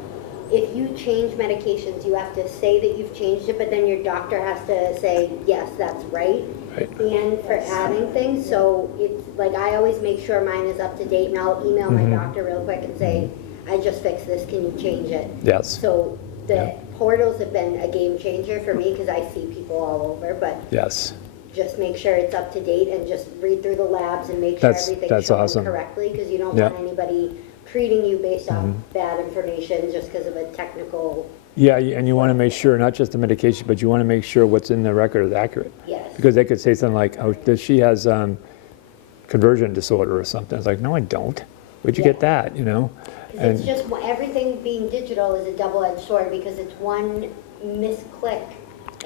if you change medications, you have to say that you've changed it, but then your doctor has to say, yes, that's right. Right. And for adding things, so it's like, I always make sure mine is up to date, and I'll email my doctor real quick and say, I just fixed this, can you change it? Yes. So the Yeah. portals have been a game changer for me, because I see people all over, but yes. just make sure it's up to date and just read through the labs and make sure everything's That's shown awesome. correctly, because you don't Yeah. want anybody treating you based off bad information just because of a technical, Yeah, and you want to make sure, not just the medication, but you want to make sure what's in the record is accurate. yes. Because they could say something like, oh, she has conversion disorder or something. It's like, no, I don't. Where'd you get that, you know? It's just, everything being digital is a double-edged sword, because it's one misclick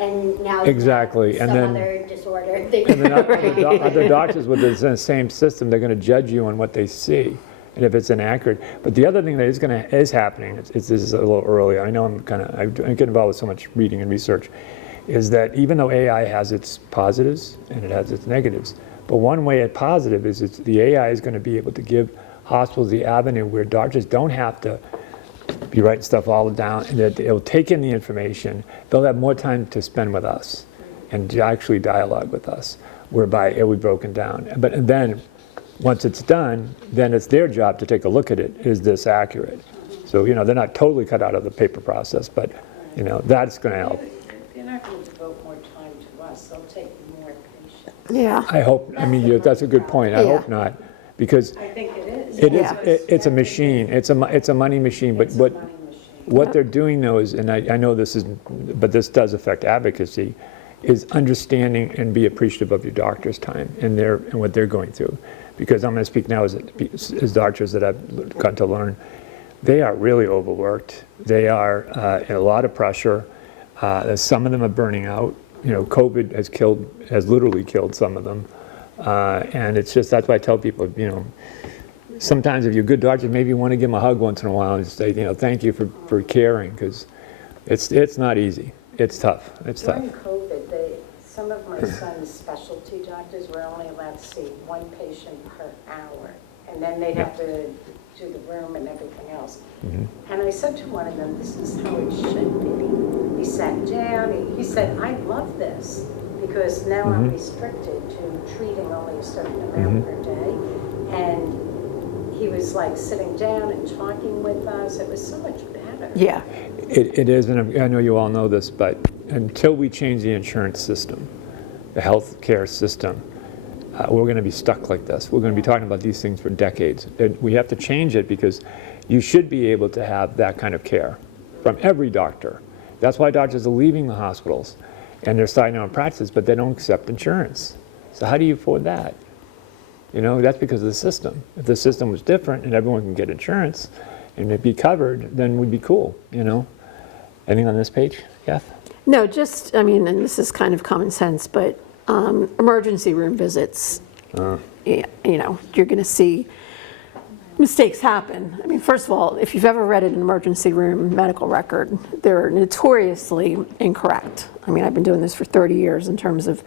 and now you Exactly, have and some then- other disorder. And then other doctors with the same system, they're going to judge you on what they see, and if it's inaccurate. But the other thing that is happening, this is a little early, I know I get involved with so much reading and research, is that even though AI has its positives and it has its negatives, but one way at positive is the AI is going to be able to give hospitals the avenue where doctors don't have to be writing stuff all down, and that they'll take in the information. They'll have more time to spend with us and to actually dialogue with us, whereby it will be broken down. But then, once it's done, then it's their job to take a look at it. Is this accurate? So, you know, they're not totally cut out of the paper process, but, you know, that's going to help. They're not going to devote more time to us, they'll take more patients. Yeah. I hope, I mean, that's a good point. I Yeah. hope not, because I think it is. it is, Yeah. it's a machine. It's a money machine, but It's a money machine. what they're doing though is, and I know this is, but this does affect advocacy, is understanding and be appreciative of your doctor's time and what they're going through. Because I'm going to speak now as doctors that I've gotten to learn, they are really overworked. They are in a lot of pressure. Some of them are burning out. You know, COVID has literally killed some of them. And it's just, that's why I tell people, you know, sometimes if you're a good doctor, maybe you want to give them a hug once in a while and say, you know, thank you for caring, because it's not easy. It's tough. It's tough. During COVID, some of my son's specialty doctors were only allowed to see one patient per hour, and then they'd have to do the room and everything else. And I said to one of them, this is how it should be. He sat down, he said, I love this, because now I'm restricted to treating only a certain amount per day. And he was like sitting down and talking with us. It was so much better. Yeah. It is, and I know you all know this, but until we change the insurance system, the health care system, we're going to be stuck like this. We're going to be talking about these things for decades. We have to change it, because you should be able to have that kind of care from every doctor. That's why doctors are leaving the hospitals and they're starting their own practices, but they don't accept insurance. So how do you afford that? You know, that's because of the system. If the system was different and everyone can get insurance and it'd be covered, then we'd be cool, you know? Anything on this page, Kath? No, just, I mean, and this is kind of common sense, but emergency room visits, you know, you're going to see mistakes happen. I mean, first of all, if you've ever read an emergency room medical record, they're notoriously incorrect. I mean, I've been doing this for 30 years in terms of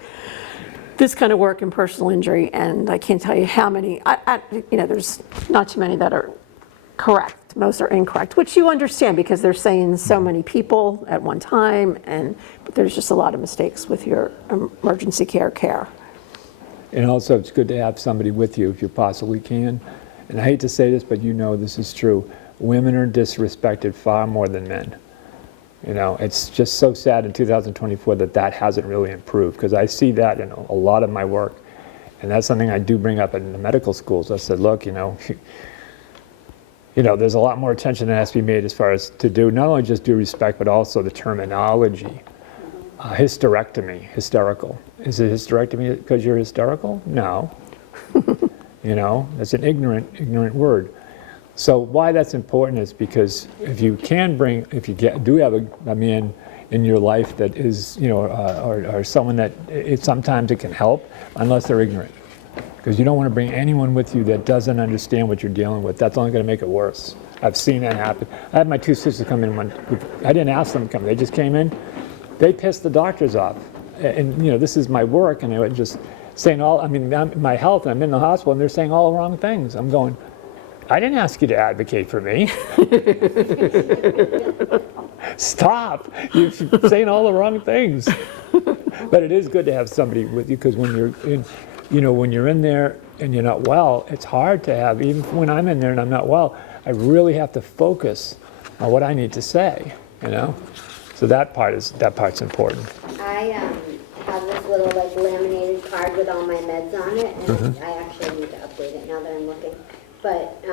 this kind of work in personal injury, and I can't tell you how many, you know, there's not too many that are correct. Most are incorrect, which you understand because they're saying so many people at one time, but there's just a lot of mistakes with your emergency care. And also, it's good to have somebody with you if you possibly can. And I hate to say this, but you know this is true. Women are disrespected far more than men. You know, it's just so sad in 2024 that hasn't really improved, because I see that in a lot of my work. And that's something I do bring up in the medical schools. I said, look, you know, there's a lot more attention that has to be made as far as to do, not only just due respect, but also the terminology. Hysterectomy, hysterical. Is it hysterectomy because you're hysterical? No. You know, that's an ignorant word. So why that's important is because if you do have a man in your life that is, you know, or someone that sometimes it can help, unless they're ignorant. because you don't want to bring anyone with you that doesn't understand what you're dealing with. That's only going to make it worse. I've seen that happen. I had my two sisters come in I didn't ask them to come. They just came in. They pissed the doctors off. And this is my work, and they were just saying my health, and I'm in the hospital, and they're saying all the wrong things. I'm going, I didn't ask you to advocate for me. Stop. You're saying all the wrong things. But it is good to have somebody with you, because when you're in there and you're not well, it's hard to have, even when I'm in there and I'm not well, I really have to focus on what I need to say, So that part's important. I have this little like laminated card with all my meds on it, and I actually need to update it now that I'm looking. But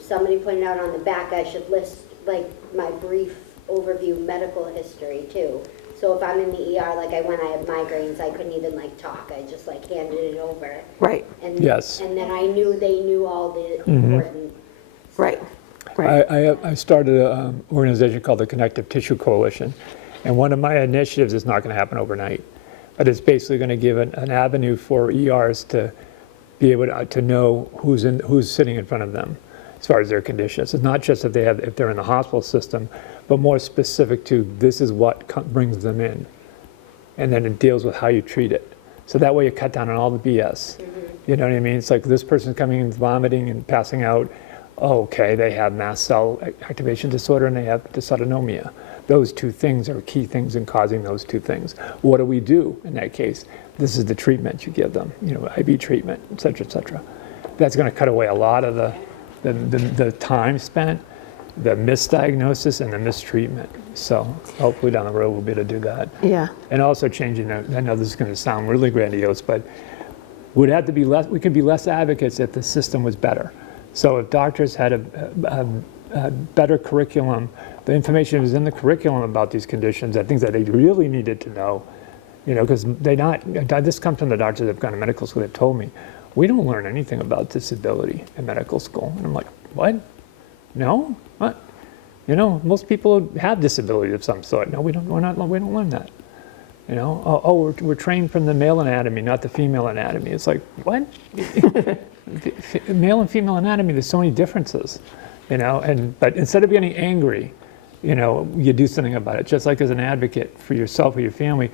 somebody pointed out on the back I should list like my brief overview medical history too. So if I'm in the ER, like when I had migraines, I couldn't even like talk. I just like handed it over. Right. And, Yes. And then I knew they knew all the important stuff. Right. Right. I started an organization called the Connective Tissue Coalition, and one of my initiatives is not going to happen overnight, but it's basically going to give an avenue for ERs to be able to know who's sitting in front of them as far as their conditions. It's not just if they're in the hospital system, but more specific to this is what brings them in, and then it deals with how you treat it. So that way you cut down on all the BS. You know what I mean? It's like this person's coming in vomiting and passing out. Oh, okay, they have mast cell activation disorder and they have dysautonomia. Those two things are key things in causing those two things. What do we do in that case? This is the treatment you give them, IV treatment, et cetera, et cetera. That's going to cut away a lot of the time spent, the misdiagnosis, and the mistreatment. So hopefully down the road we'll be able to do that. Yeah. And also changing, I know this is going to sound really grandiose, but we could be less advocates if the system was better. So if doctors had a better curriculum, the information was in the curriculum about these conditions, things that they really needed to know, because this comes from the doctors that have gone to medical school that told me, we don't learn anything about disability in medical school. And I'm like, what? No? What? Most people have disabilities of some sort. No, we don't learn that. We're trained from the male anatomy, not the female anatomy. It's like, what? Male and female anatomy, there's so many differences, but instead of getting angry, you do something about it. Just like as an advocate for yourself or your family,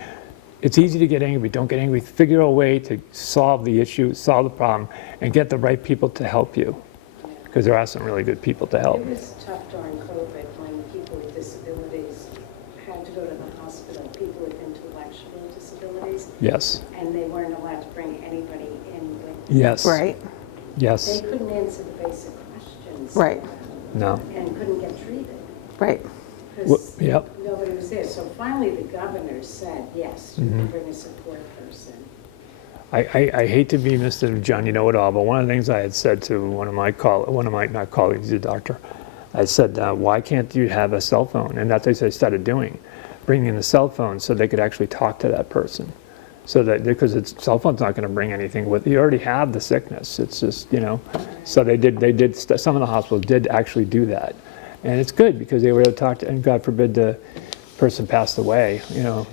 it's easy to get angry. Don't get angry. Figure a way to solve the issue, solve the problem, and get the right people to help you, because there are some really good people to help. It was tough during COVID when people with disabilities had to go to the hospital, people with intellectual disabilities. Yes. And they weren't allowed to bring anybody in with them. Yes. Right. Yes. They couldn't answer the basic questions. Right. No. And couldn't get treated. Right. Because Yep. nobody was there. So finally the governor said, yes, you can bring a support person. I hate to be Mr. John, you know it all, but one of the things I had said to one of my not colleagues, he's a doctor, I said, why can't you have a cell phone? And that's what I started doing, bringing in the cell phone so they could actually talk to that person. So that, because cell phone's not going to bring anything with you already have the sickness. It's just, so they did, some of the hospitals did actually do that. And it's good because they were able to talk to, and God forbid the person passed away,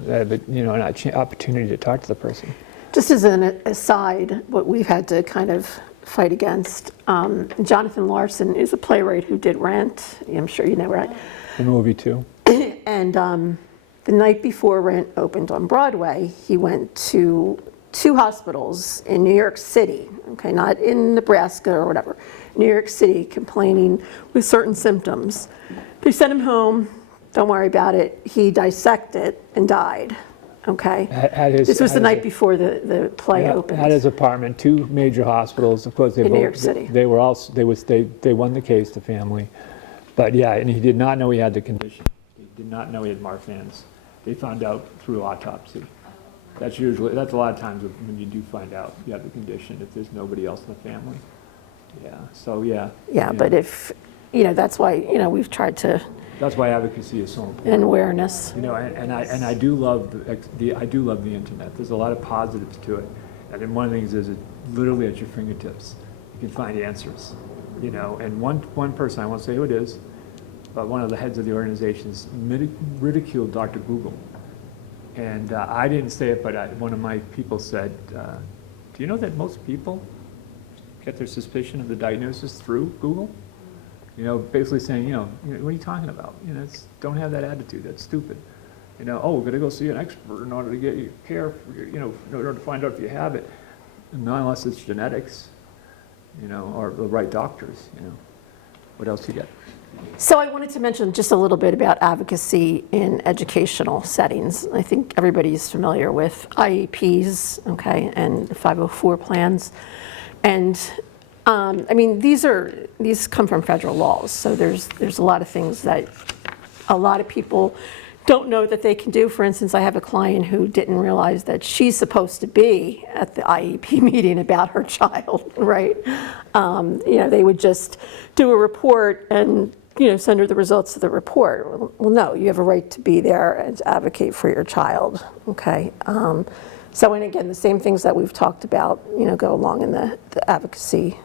but, an opportunity to talk to the person. Just as an aside, what we've had to kind of fight against, Jonathan Larson is a playwright who did Rent. I'm sure you know Rent. The movie too. And the night before Rent opened on Broadway, he went to 2 hospitals in New York City, okay, not in Nebraska or whatever, New York City, complaining with certain symptoms. They sent him home, don't worry about it. He dissected and died, okay? This was the night before the play opened. At his apartment, 2 major hospitals, of course, In New York City. They were also, they won the case, the family. But yeah, and he did not know he had the condition. He did not know he had Marfan's. They found out through autopsy. That's a lot of times when you do find out you have the condition, if there's nobody else in the family. Yeah, so yeah. Yeah, but if, that's why, we've tried to, That's why advocacy is so important. and awareness. And I do love the internet. There's a lot of positives to it. And then one of the things is it's literally at your fingertips. You can find answers, And one person, I won't say who it is, but one of the heads of the organizations ridiculed Dr. Google. And I didn't say it, but one of my people said, do you know that most people get their suspicion of the diagnosis through Google. You know, basically saying, what are you talking about? Don't have that attitude, that's stupid. Oh, we're gonna go see an expert in order to get you care, in order to find out if you have it. And not unless it's genetics, or the right doctors, What else you get? So I wanted to mention just a little bit about advocacy in educational settings. I think everybody's familiar with IEPs, okay, and 504 plans. And I mean, these come from federal laws, so there's a lot of things that a lot of people don't know that they can do. For instance, I have a client who didn't realize that she's supposed to be at the IEP meeting about her child, right? They would just do a report and send her the results of the report. Well, no, you have a right to be there and to advocate for your child, okay? So, and again, the same things that we've talked about, go along in the advocacy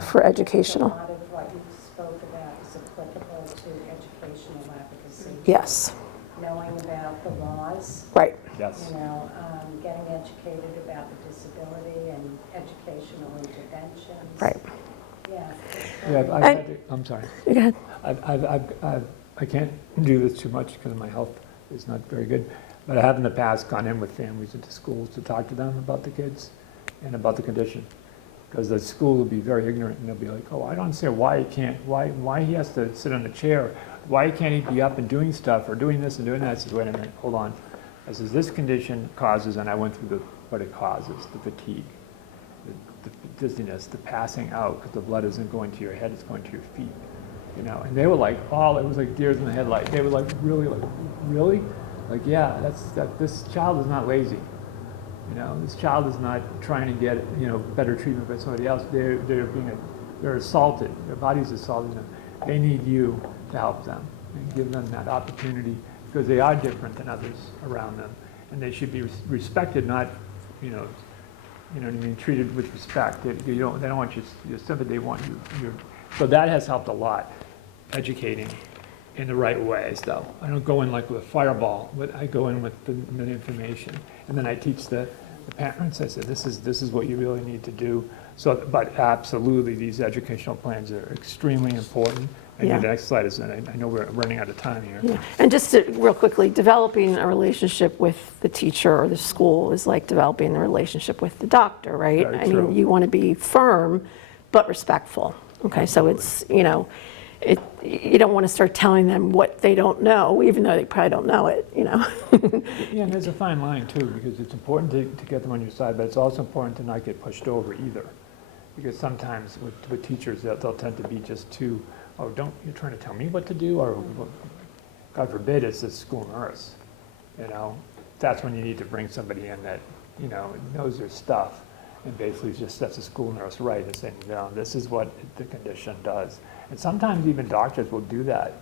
for educational. A lot of what you spoke about is applicable to educational advocacy. Yes. Knowing about the laws, Right. Yes. getting educated about the disability and educational interventions. Right. Yeah. Yeah, I'm sorry. Go ahead. I can't do this too much because my health is not very good, but I have in the past gone in with families into schools to talk to them about the kids and about the condition. Because the school will be very ignorant and they'll be like, oh, I don't understand why he has to sit on a chair. Why can't he be up and doing stuff or doing this and doing that? I said, wait a minute, hold on. I says, this condition causes, and I went through what it causes, the fatigue, the dizziness, the passing out, because the blood isn't going to your head, it's going to your feet. And they were like, it was like deers in the headlight. They were like, really? Like, yeah, this child is not lazy. This child is not trying to get, better treatment by somebody else. They're assaulted. Their body's assaulting them. They need you to help them and give them that opportunity because they are different than others around them, and they should be respected, not, what I mean, treated with respect. They don't want your sympathy. They want you. So that has helped a lot, educating in the right ways, though. I don't go in like with a fireball, but I go in with the information, and then I teach the parents. I said, this is what you really need to do. So, but absolutely, these educational plans are extremely important. And Yeah. the next slide is, and I know we're running out of time here. Yeah. And just real quickly, developing a relationship with the teacher or the school is like developing a relationship with the doctor, right? Very I true. mean, you want to be firm but respectful. Okay, so it's, you don't want to start telling them what they don't know, even though they probably don't know it, Yeah, and there's a fine line too, because it's important to get them on your side, but it's also important to not get pushed over either. Because sometimes with teachers, they'll tend to be just too, you're trying to tell me what to do, or God forbid, it's the school nurse. That's when you need to bring somebody in that, knows their stuff and basically just sets the school nurse right and saying, this is what the condition does. And sometimes even doctors will do that.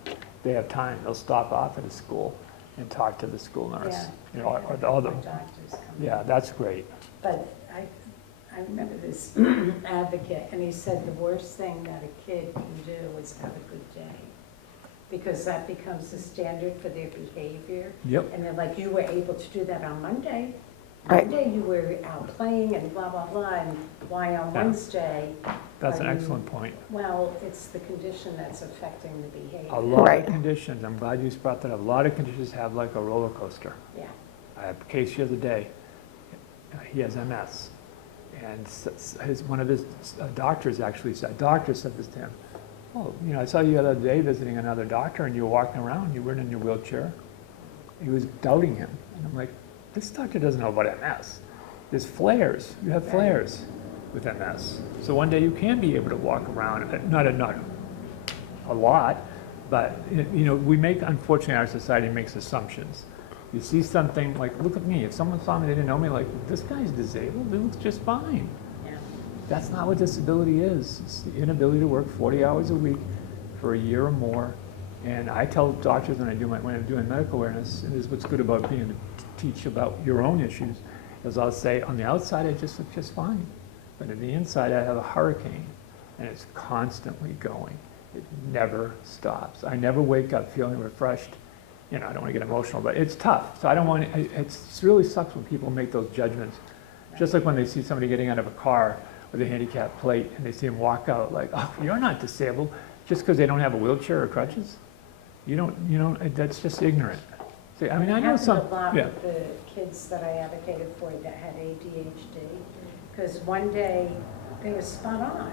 They have time, they'll stop off at a school and talk to the school nurse. Or the other. Doctors come in. Yeah, that's great. But I remember this advocate, and he said the worst thing that a kid can do is have a good day, because that becomes the standard for their behavior. Yep. And they're like, you were able to do that on Monday. Right. Monday you were out playing and blah, blah, blah, and why on Yeah. Wednesday? That's an are you-" excellent point. Well, it's the condition that's affecting the behavior. A lot Right. of conditions, I'm glad you brought that up, a lot of conditions have like a roller coaster. Yeah. I had a case the other day, he has MS. And one of his doctors actually said, doctor said this to him, oh, I saw you the other day visiting another doctor and you were walking around, you weren't in your wheelchair. He was doubting him. And I'm like, this doctor doesn't know about MS. There's flares, you have flares with MS. So one day you can be able to walk around, not a lot, but we make, unfortunately, our society makes assumptions. You see something like, look at me, if someone saw me, they didn't know me, like, this guy's disabled, he looks just fine. Yeah. That's not what disability is. It's the inability to work 40 hours a week for a year or more. And I tell doctors when I'm doing medical awareness, and this is what's good about being to teach about your own issues, is I'll say, on the outside I just look just fine. But on the inside I have a hurricane, and it's constantly going. It never stops. I never wake up feeling refreshed. I don't want to get emotional, but it's tough. So I don't want it really sucks when people make those judgments. Just like when they see somebody getting out of a car with a handicapped plate, and they see them walk out like, oh, you're not disabled, just because they don't have a wheelchair or crutches? You don't, that's just ignorant. See, I mean, I know some, It happened a lot yeah. with the kids that I advocated for that had ADHD, because one day they were spot on,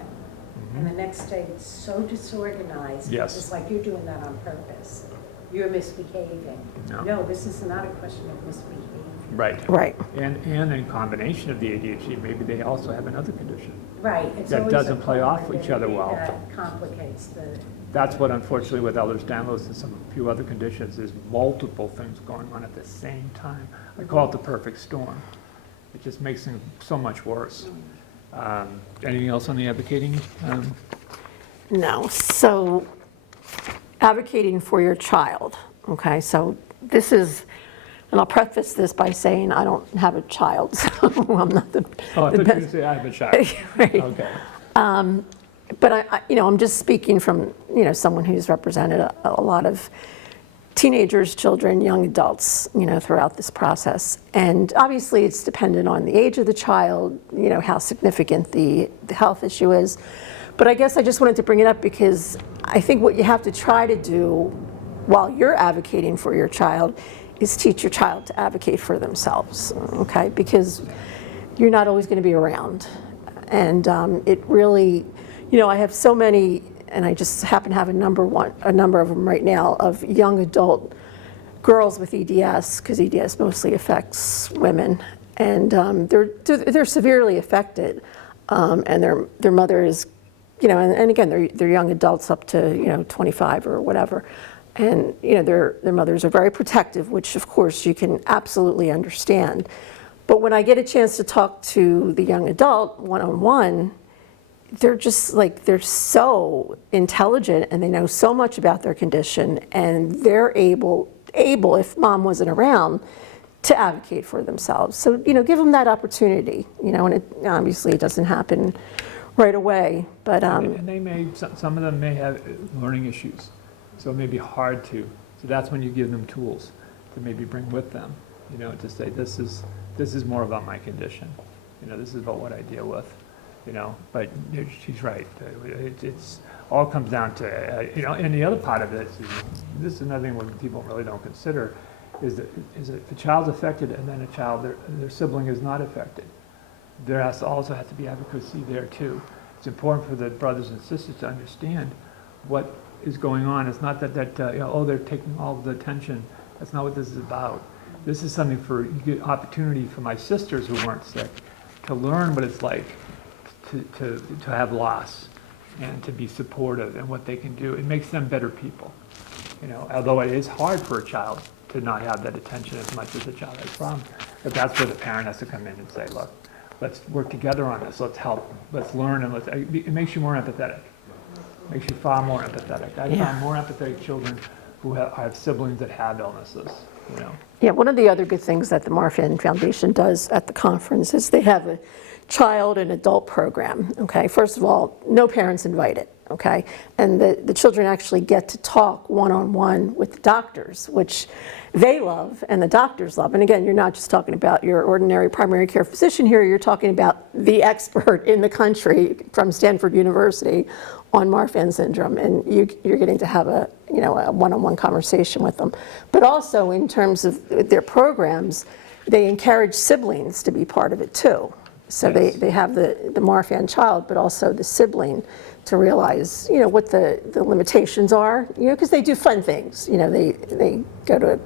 and the next day it's so disorganized. Yes. It's like, you're doing that on purpose. You're misbehaving. No. No, this is not a question of misbehavior. Right. Right. And in combination of the ADHD, maybe they also have another condition. Right. It's That always a doesn't play off each other well. That complicates the. That's what unfortunately with Ehlers-Danlos and a few other conditions, there's multiple things going on at the same time. I call it the perfect storm. It just makes things so much worse. Anything else on the advocating? No, so advocating for your child, okay, so this is, and I'll preface this by saying I don't have a child, so I'm not the Oh, I thought the you were going best. to say I have a child. Right. Okay. But I'm just speaking from, someone who's represented a lot of teenagers, children, young adults, throughout this process. And obviously it's dependent on the age of the child, how significant the health issue is. But I guess I just wanted to bring it up because I think what you have to try to do while you're advocating for your child is teach your child to advocate for themselves, okay? Because you're not always going to be around. And it really, I have so many, and I just happen to have a number of them right now, of young adult girls with EDS, because EDS mostly affects women, and they're severely affected, and their mother is, and again, they're young adults up to 25 or whatever, and their mothers are very protective, which of course you can absolutely understand. But when I get a chance to talk to the young adult one-on-one, they're just like, they're so intelligent and they know so much about their condition, and they're able, if mom wasn't around, to advocate for themselves. So, give them that opportunity, and obviously it doesn't happen right away, but. And they may, some of them may have learning issues, so it may be hard to. So that's when you give them tools to maybe bring with them, to say, this is more about my condition. This is about what I deal with. But she's right. It's all comes down to, and the other part of it, this is another thing what people really don't consider, is that if the child's affected and then their sibling is not affected, there also has to be advocacy there too. It's important for the brothers and sisters to understand what is going on. It's not that they're taking all the attention. That's not what this is about. This is something for opportunity for my sisters who weren't sick to learn what it's like to have loss and to be supportive and what they can do. It makes them better people. Although it is hard for a child to not have that attention as much as a child has problems, but that's where the parent has to come in and say, look, let's work together on this. Let's help. Let's learn, and it makes you more empathetic. It makes you far more empathetic. I found more empathetic children who have siblings that have illnesses. Yeah, one of the other good things that the Marfan Foundation does at the conference is they have a child and adult program, okay? First of all, no parents invited, okay? And the children actually get to talk one-on-one with the doctors, which they love and the doctors love. And again, you're not just talking about your ordinary primary care physician here, you're talking about the expert in the country from Stanford University on Marfan syndrome, and you're getting to have a one-on-one conversation with them. But also in terms of their programs, they encourage siblings to be part of it too. So Yes. they have the Marfan child, but also the sibling to realize, what the limitations are, because they do fun things. They go to,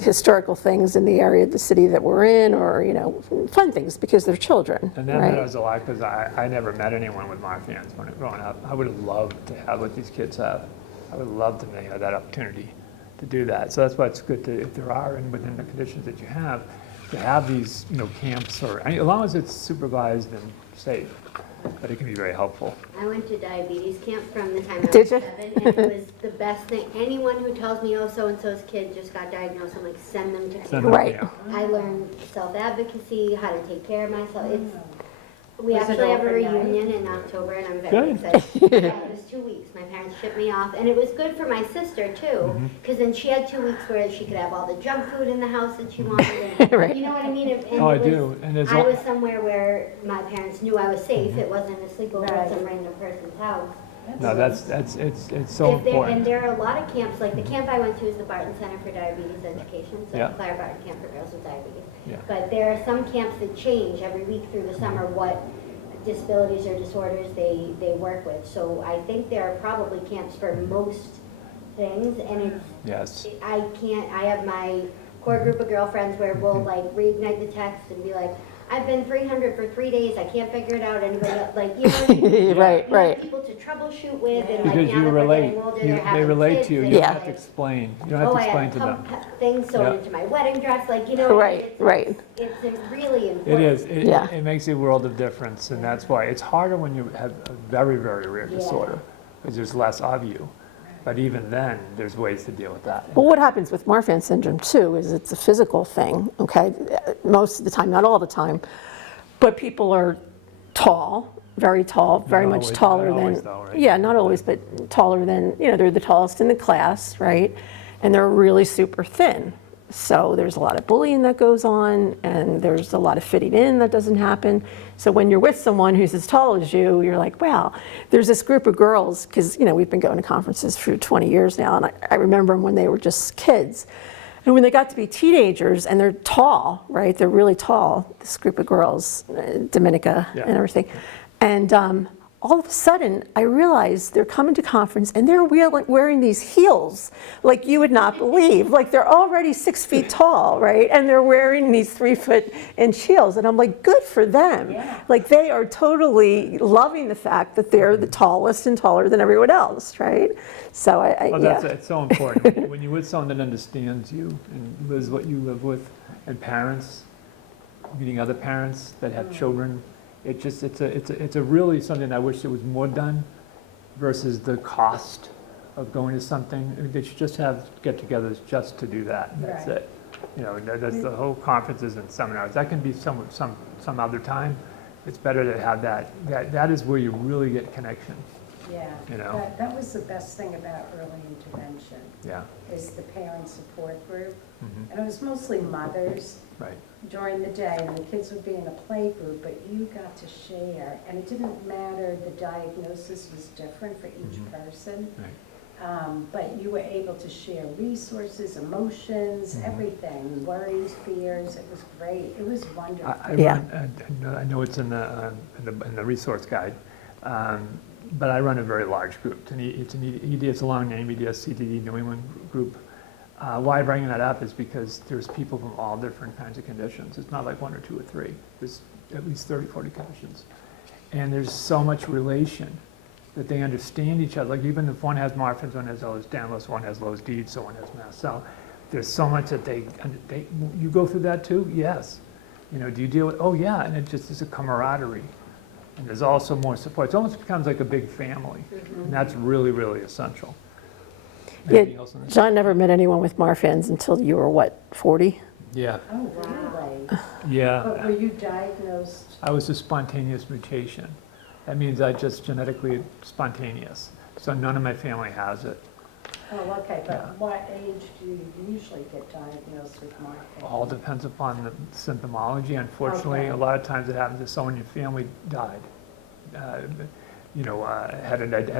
historical things in the area of the city that we're in, or, fun things because they're children, And that right? matters a lot because I never met anyone with Marfans when growing up. I would have loved to have what these kids have. I would love to have that opportunity to do that. So that's why it's good to, if there are, and within the conditions that you have, to have these, camps, or as long as it's supervised and safe, but it can be very helpful. I went to diabetes camp from the time I Did was you? 7, and it was the best thing. Anyone who tells me, oh, so-and-so's kid just got diagnosed, I'm like, send them to camp. Send them, Right. yeah. I learned self-advocacy, how to take care of myself. We Was it actually have a overnight? reunion in October, and I'm very Good. excited. Yeah, it was 2 weeks. My parents shipped me off, and it was good for my sister too, because then she had 2 weeks where she could have all the junk food in the house that she wanted. And, Right. You know what I mean? And Oh, I it was- do, and there's I al- was somewhere where my parents knew I was safe. It wasn't a sleepover Right. at some random person's house. No, it's so If there, and important. there are a lot of camps, like the camp I went to is the Barton Center for Diabetes Education, so Yeah. Clara Barton Camp for Girls with Diabetes. Yeah. But there are some camps that change every week through the summer what disabilities or disorders they work with. So I think there are probably camps for most things, and it's, Yes. I have my core group of girlfriends where we'll like reignite the text and be like, I've been 300 for 3 days, I can't figure it out, anybody else, like, you know what I mean? Right, You have right. people to troubleshoot with, and like Because now you that we're relate, getting older, you, they're they having relate kids, to you, and you don't Yeah. have to like, explain, you don't have oh, to I explain have to them. things sewn Yeah. into my wedding dress, like, you know, Right, it's, right. it's really important. It is, Yeah. it makes a world of difference, and that's why it's harder when you have a very, very rare Yeah. disorder, because there's less of you. But even then, there's ways to deal with that. Well, what happens with Marfan syndrome too is it's a physical thing, okay? Most of the time, not all the time, but people are tall, very tall, very much always- taller not than. always though, right? Yeah, not always, but taller than, they're the tallest in the class, right? And they're really super thin. So there's a lot of bullying that goes on, and there's a lot of fitting in that doesn't happen. So when you're with someone who's as tall as you, you're like, wow, there's this group of girls, because, we've been going to conferences for 20 years now, and I remember them when they were just kids. And when they got to be teenagers, and they're tall, right? They're really tall, this group of girls, Dominica Yeah. and everything. And all of a sudden, I realized they're coming to conference, and they're wearing these heels like you would not believe. Like they're already 6 feet tall, right? And they're wearing these 3-foot-inch heels. And I'm like, good for them. Yeah. Like they are totally loving the fact that they're the tallest and taller than everyone else, right? So Well, yeah. it's so important. When you're with someone that understands you and lives what you live with, and parents, meeting other parents that have children, it's a really something I wish there was more done versus the cost of going to something. They should just have get-togethers just to do that, and that's Right. it. That's the whole conferences and seminars. That can be some other time. It's better to have that. That is where you really get connection. Yeah, You know. that was the best thing about early intervention, Yeah, is the parent support group. Mhm. And it was mostly mothers right. during the day, and the kids would be in a play group, but you got to share. And it didn't matter, the diagnosis was different for each person. Right. But you were able to share resources, emotions, everything, worries, fears. It was great. It was wonderful. Yeah. I know it's in the resource guide, but I run a very large group. It's a long name, EDS-CTD New England group. Why I'm bringing that up is because there's people from all different kinds of conditions. It's not like 1 or 2 or 3. There's at least 30, 40 conditions. And there's so much relation that they understand each other. Like even if one has Marfan's, one has Ehlers-Danlos, one has Lowe's-Dietz, so one has mast cell. There's so much that you go through that too? Yes. Do you deal with, oh yeah, and it just is a camaraderie. And there's also more support. It almost becomes like a big family. And that's really, really essential. Yeah, Anything else on this? John never met anyone with Marfan's until you were, what, 40? Yeah, Oh, really? But yeah. were you diagnosed? I was a spontaneous mutation. That means I just genetically spontaneous. So none of my family has it. Oh, okay, Yeah. but what age do you usually get diagnosed with Marfan? All depends upon the symptomology. Unfortunately, Okay. a lot of times it happens if someone in your family died, had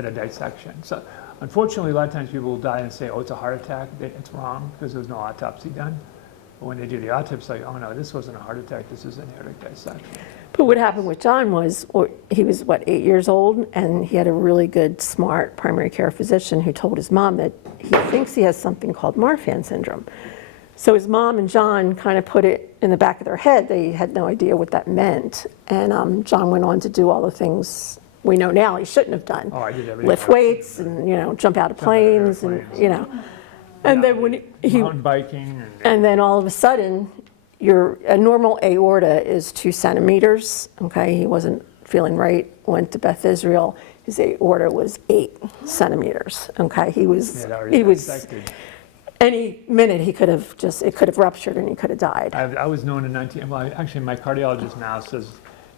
a dissection. So unfortunately, a lot of times people will die and say, oh, it's a heart attack. It's wrong because there was no autopsy done. But when they do the autopsy, like, oh no, this wasn't a heart attack, this is an aortic dissection. But what happened with John was, he was, 8 years old, and he had a really good, smart primary care physician who told his mom that he thinks he has something called Marfan syndrome. So his mom and John kind of put it in the back of their head. They had no idea what that meant. And John went on to do all the things we know now he shouldn't have done. Oh, I did everything. Lift weights and, jump out of planes and, airplanes. And then when he, Mountain biking and then all of a sudden, a normal aorta is 2 centimeters, okay? He wasn't feeling right, went to Beth Israel. His aorta was 8 centimeters, okay? He was, dissected. any minute it could have ruptured and he could have died. I was known in actually my cardiologist now says,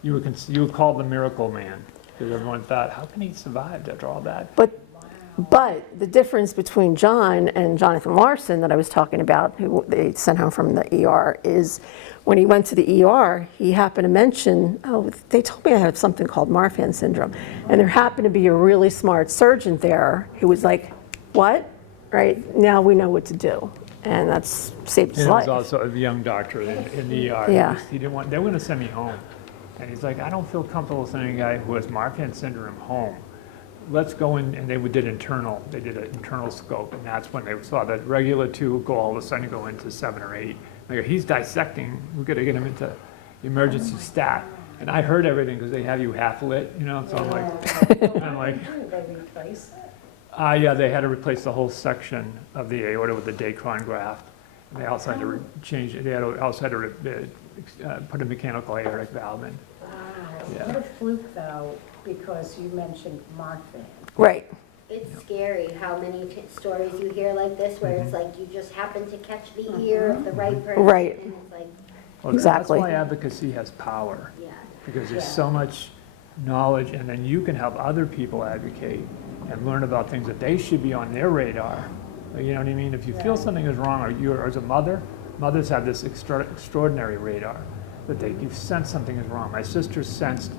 you were called the miracle man, because everyone thought, how can he survive after all that? But the difference between John and Jonathan Larson that I was talking about, who they sent home from the ER, is when he went to the ER, he happened to mention, oh, they told me I have something called Marfan syndrome. And there happened to be a really smart surgeon there who was like, what? Right, now we know what to do. And that's saved his And life. he was also a young doctor in the ER. Yeah. He didn't want, they were going to send me home. And he's like, I don't feel comfortable sending a guy who has Marfan syndrome home. Let's go in, and they did an internal scope, and that's when they saw that regular 2 go all of a sudden go into 7 or 8. They go, he's dissecting, we're gonna get him into emergency stat. And I heard everything because they have you half lit, you know, so I'm like, Did they replace it? yeah, they had to replace the whole section of the aorta with the Dacron graft. And they also had to change, also had to put a mechanical aortic valve in. Wow, Yeah. what a fluke though, because you mentioned Marfan. Right. It's scary how many stories you hear like this, where it's like you just happen to catch the ear of the right person. Right. And it's like, Well, Exactly. That's why advocacy has power. yeah. Because there's Yeah. so much knowledge, and then you can help other people advocate and learn about things that they should be on their radar. You know what I mean? If you feel something is wrong, or you, as a mother, mothers have this extraordinary radar that you sense something is wrong. My sister sensed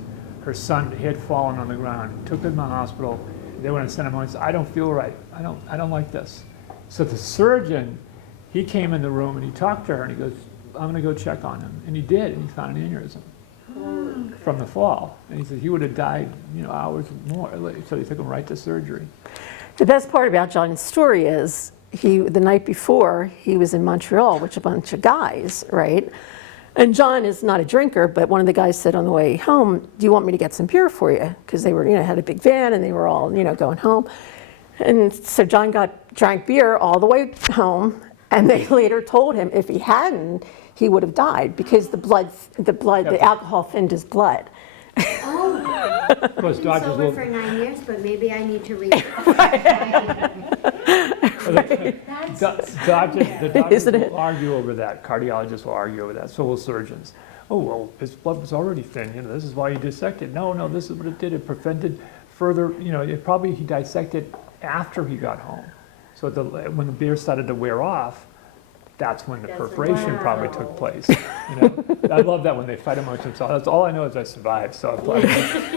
her son had fallen on the ground, took him to the hospital. They went and sent him home and said, I don't feel right. I don't like this. So the surgeon, he came in the room and he talked to her and he goes, I'm going to go check on him. And he did, and he found an aneurysm from the fall. And he said he would have died, hours more. So they took him right to surgery. The best part about John's story is the night before, he was in Montreal with a bunch of guys, right? And John is not a drinker, but one of the guys said on the way home, do you want me to get some beer for you? Because they were, had a big van and they were all, going home. And so John drank beer all the way home, and they later told him if he hadn't, he would have died because the alcohol thinned his blood. Of course, I've been doctors sober will, for 9 years, but maybe I need to read. the doctors Isn't it? will argue over that. Cardiologists will argue over that. So will surgeons. Oh, well, his blood was already thin. This is why he dissected. No, this is what it did. It prevented further, he dissected after he got home. So when the beer started to wear off, that's when the perforation probably took place. I love that when they fight amongst themselves. That's all I know is I survived. So I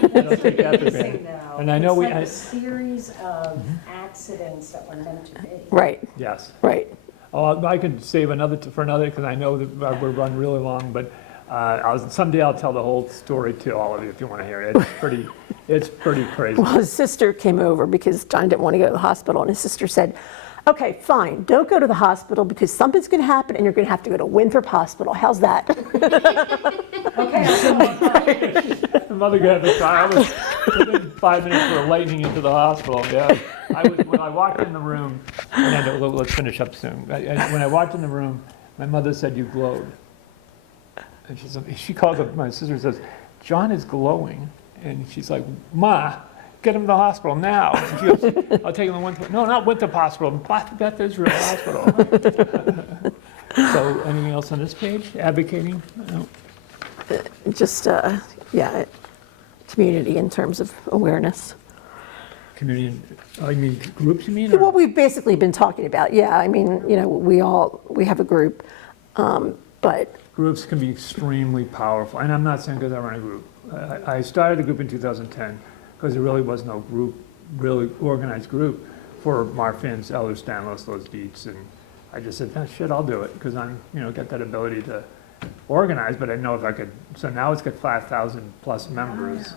don't take that for granted. And I know it's like a series of accidents that were meant to be. Right, Yes. right. Oh, I could save another for another because I know that we're run really long. But someday I'll tell the whole story to all of you if you want to hear it. It's pretty crazy. Well, his sister came over because John didn't want to go to the hospital, and his sister said, okay, fine, don't go to the hospital because something's going to happen and you're going to have to go to Winthrop Hospital. How's that? The mother got the car. I was within 5 minutes we were lightning into the hospital. Yeah, when I walked in the room, and let's finish up soon. When I walked in the room, my mother said, "You glowed," and she calls up my sister and says, "John is glowing," and she's like, "Ma, get him to the hospital now." And she goes, I'll take him to Winthrop. No, not Winthrop Hospital, Beth Israel Hospital. So anything else on this page? Advocating? No. Just, community in terms of awareness. Community, I mean groups you mean? Or? What we've basically been talking about, yeah. I mean, we have a group, but. Groups can be extremely powerful, and I'm not saying because I run a group. I started a group in 2010 because there really was no group, really organized group for Marfan's, Ehlers-Danlos, those Dietz, and I just said, no, shit, I'll do it because I'm, got that ability to organize, but I know if I could. So now it's got 5,000 plus members. Wow.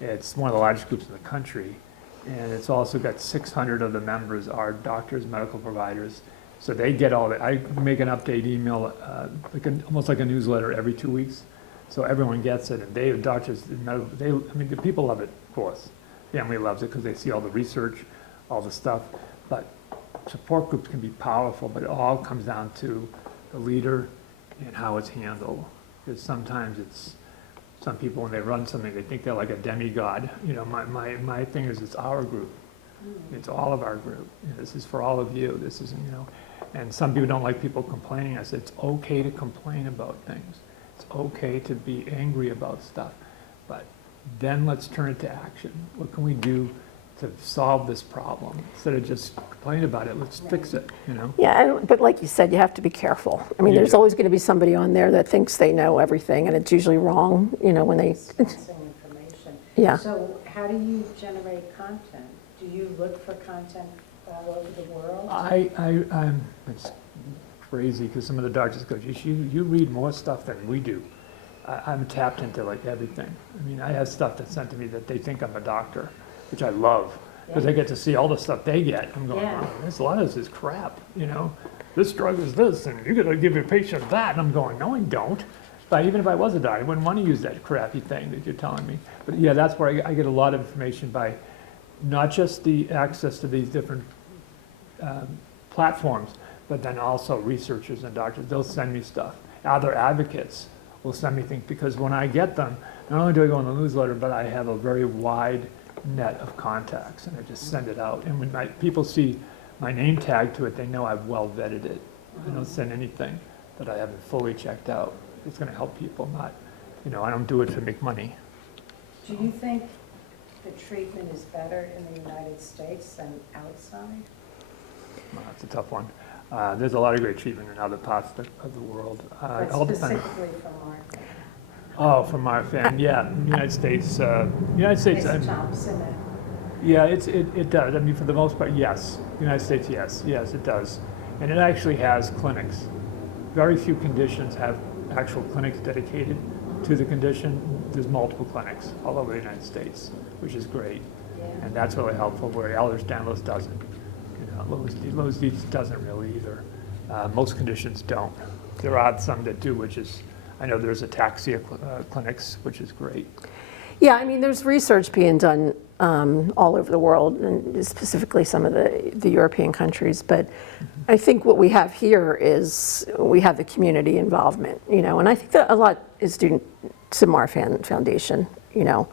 It's one of the largest groups in the country, and it's also got 600 of the members are doctors, medical providers. So they get all that. I make an update email, almost like a newsletter every 2 weeks, so everyone gets it. And they, doctors, the people love it, of course. Family loves it because they see all the research, all the stuff. But support groups can be powerful, but it all comes down to the leader and how it's handled. Because sometimes some people, when they run something, they think they're like a demigod. My thing is it's our group. It's all of our group. This is for all of you. This isn't, and some people don't like people complaining. I said, it's okay to complain about things. It's okay to be angry about stuff. but then let's turn it to action. What can we do to solve this problem? Instead of just complaining about it, let's fix it, you know? Yeah, but like you said, you have to be careful. I mean, Yeah. there's always going to be somebody on there that thinks they know everything, and it's usually wrong, you know, when they, Dispensing information. Yeah. So how do you generate content? Do you look for content all over the world? It's crazy, because some of the doctors go, geez, you read more stuff than we do. I'm tapped into like everything. I mean, I have stuff that's sent to me that they think I'm a doctor, which I love, because I get to see all the stuff they get. I'm going, Yeah. wow, a lot of this is crap, you know? This drug is this, and you're gonna give your patient that, and I'm going, no, I don't. But even if I was a doctor, I wouldn't want to use that crappy thing that you're telling me. But yeah, that's where I get a lot of information by not just the access to these different platforms, but then also researchers and doctors. They'll send me stuff. Other advocates will send me things, because when I get them, not only do I go on the newsletter, but I have a very wide net of contacts, and I just send it out. And when people see my name tag to it, they know I've well vetted it. I don't send anything that I haven't fully checked out. It's going to help people, not, you know, I don't do it to make money. Do you think the treatment is better in the United States than outside? Well, that's a tough one. There's a lot of great treatment in other parts of the world. But It all depends. specifically from our, Oh, from our fan, yeah, United States, Miss Thompson, yeah, it does. I mean, for the most part, yes. United States, yes, it does. And it actually has clinics. Very few conditions have actual clinics dedicated to the condition. There's multiple clinics all over the United States, which is great. yeah. And that's really helpful, where Ehlers-Danlos doesn't. You know, Lowe's doesn't really either. Most conditions don't. There are some that do, which is, I know there's ataxia clinics, which is great. yeah, I mean, there's research being done all over the world, and specifically some of the European countries, but I think what we have here is we have the community involvement, you know, and I think that a lot is due to Marfan Foundation, you know.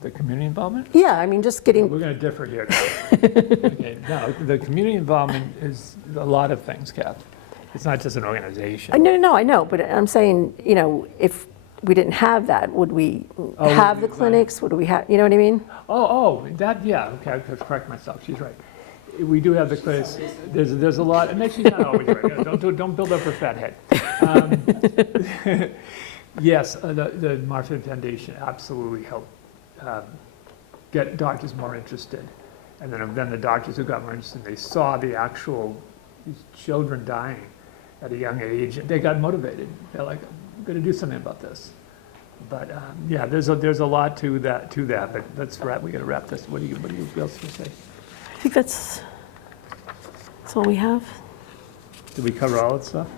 The community involvement? Yeah, I mean, just getting, We're going to differ here. Okay, no, the community involvement is a lot of things, Kath. It's not just an organization. no, I know, but I'm saying, you know, if we didn't have that, would we Oh, have would the we- clinics? Would we have, you know what I mean? Yeah, okay, I could correct myself, she's right. We do have the clinics, there's a lot, and she's not always right. Don't build up her fat head. Yes, the Marfan Foundation absolutely helped get doctors more interested. And then the doctors who got more interested, they saw these children dying at a young age, they got motivated. They're like, I'm going to do something about this. But yeah, there's a lot to that. But we got to wrap this. What do you else to say? I think that's all we have. Did we cover all that stuff?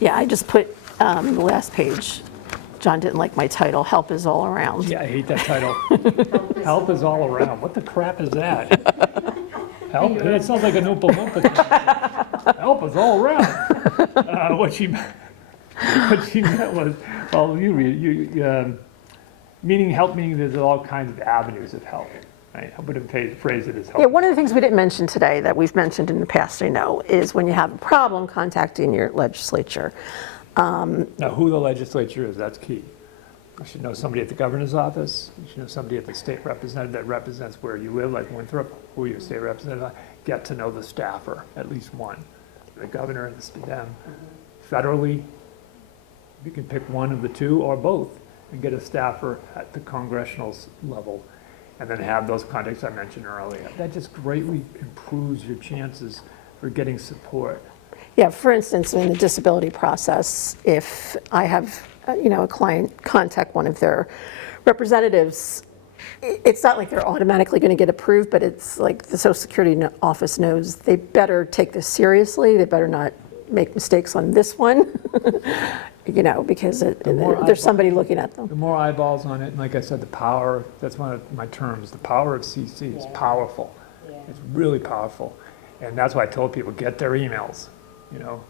Yeah, I just put the last page. John didn't like my title, Help is All Around. Yeah, I hate that title. Help is all around. What the crap is that? Help? It sounds like an Oompa Loompa thing. Help is all around. What she meant was, well, you read help meaning there's all kinds of avenues of help. Right? I would have phrased it as help. Yeah, one of the things we didn't mention today that we've mentioned in the past, I know, is when you have a problem, contacting your legislature. Now, who the legislature is, that's key. You should know somebody at the governor's office. You should know somebody at the state representative that represents where you live, like Winthrop, who your state representative are. Get to know the staffer, at least one. The governor and them. Federally, you can pick one of the two or both and get a staffer at the congressional level, and then have those contacts I mentioned earlier. That just greatly improves your chances for getting support. Yeah, for instance, in the disability process, if I have, a client contact one of their representatives, it's not like they're automatically going to get approved, but it's like the Social Security office knows they better take this seriously. They better not make mistakes on this one, because there's somebody looking at them. The more eyeballs on it, and like I said, the power, that's one of my terms, the power of CC is powerful. Yeah. It's really powerful. And that's why I told people, get their emails,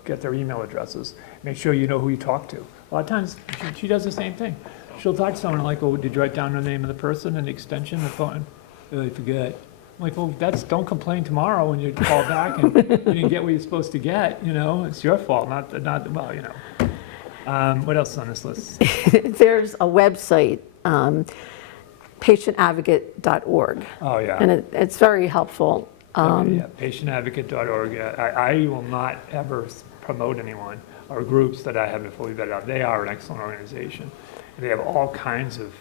get their email addresses. Make sure you know who you talk to. A lot of times, she does the same thing. She'll talk to someone like, oh, did you write down the name of the person and the extension, the phone? Really forget. I'm like, well, don't complain tomorrow when you call back and you didn't get what you're supposed to get, it's your fault, not. What else is on this list? There's a website, patientadvocate.org, Oh, yeah. and it's very helpful. Yeah, patientadvocate.org. I will not ever promote anyone or groups that I haven't fully vetted out. They are an excellent organization. And they have all kinds of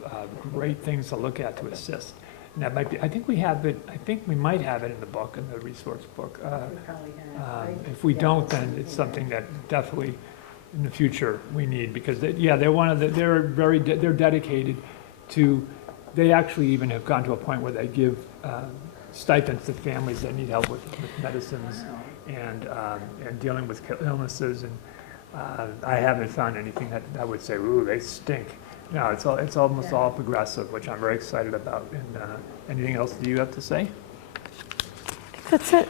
great things to look at to assist. And that might be, I think we might have it in the book, in the resource book. If we don't, then it's something that definitely in the future we need, because they're dedicated to, they actually even have gone to a point where they give stipends to families that need help with medicines and dealing with illnesses. And I haven't found anything that I would say, ooh, they stink. No, it's almost all progressive, which I'm very excited about. And anything else do you have to say? That's it.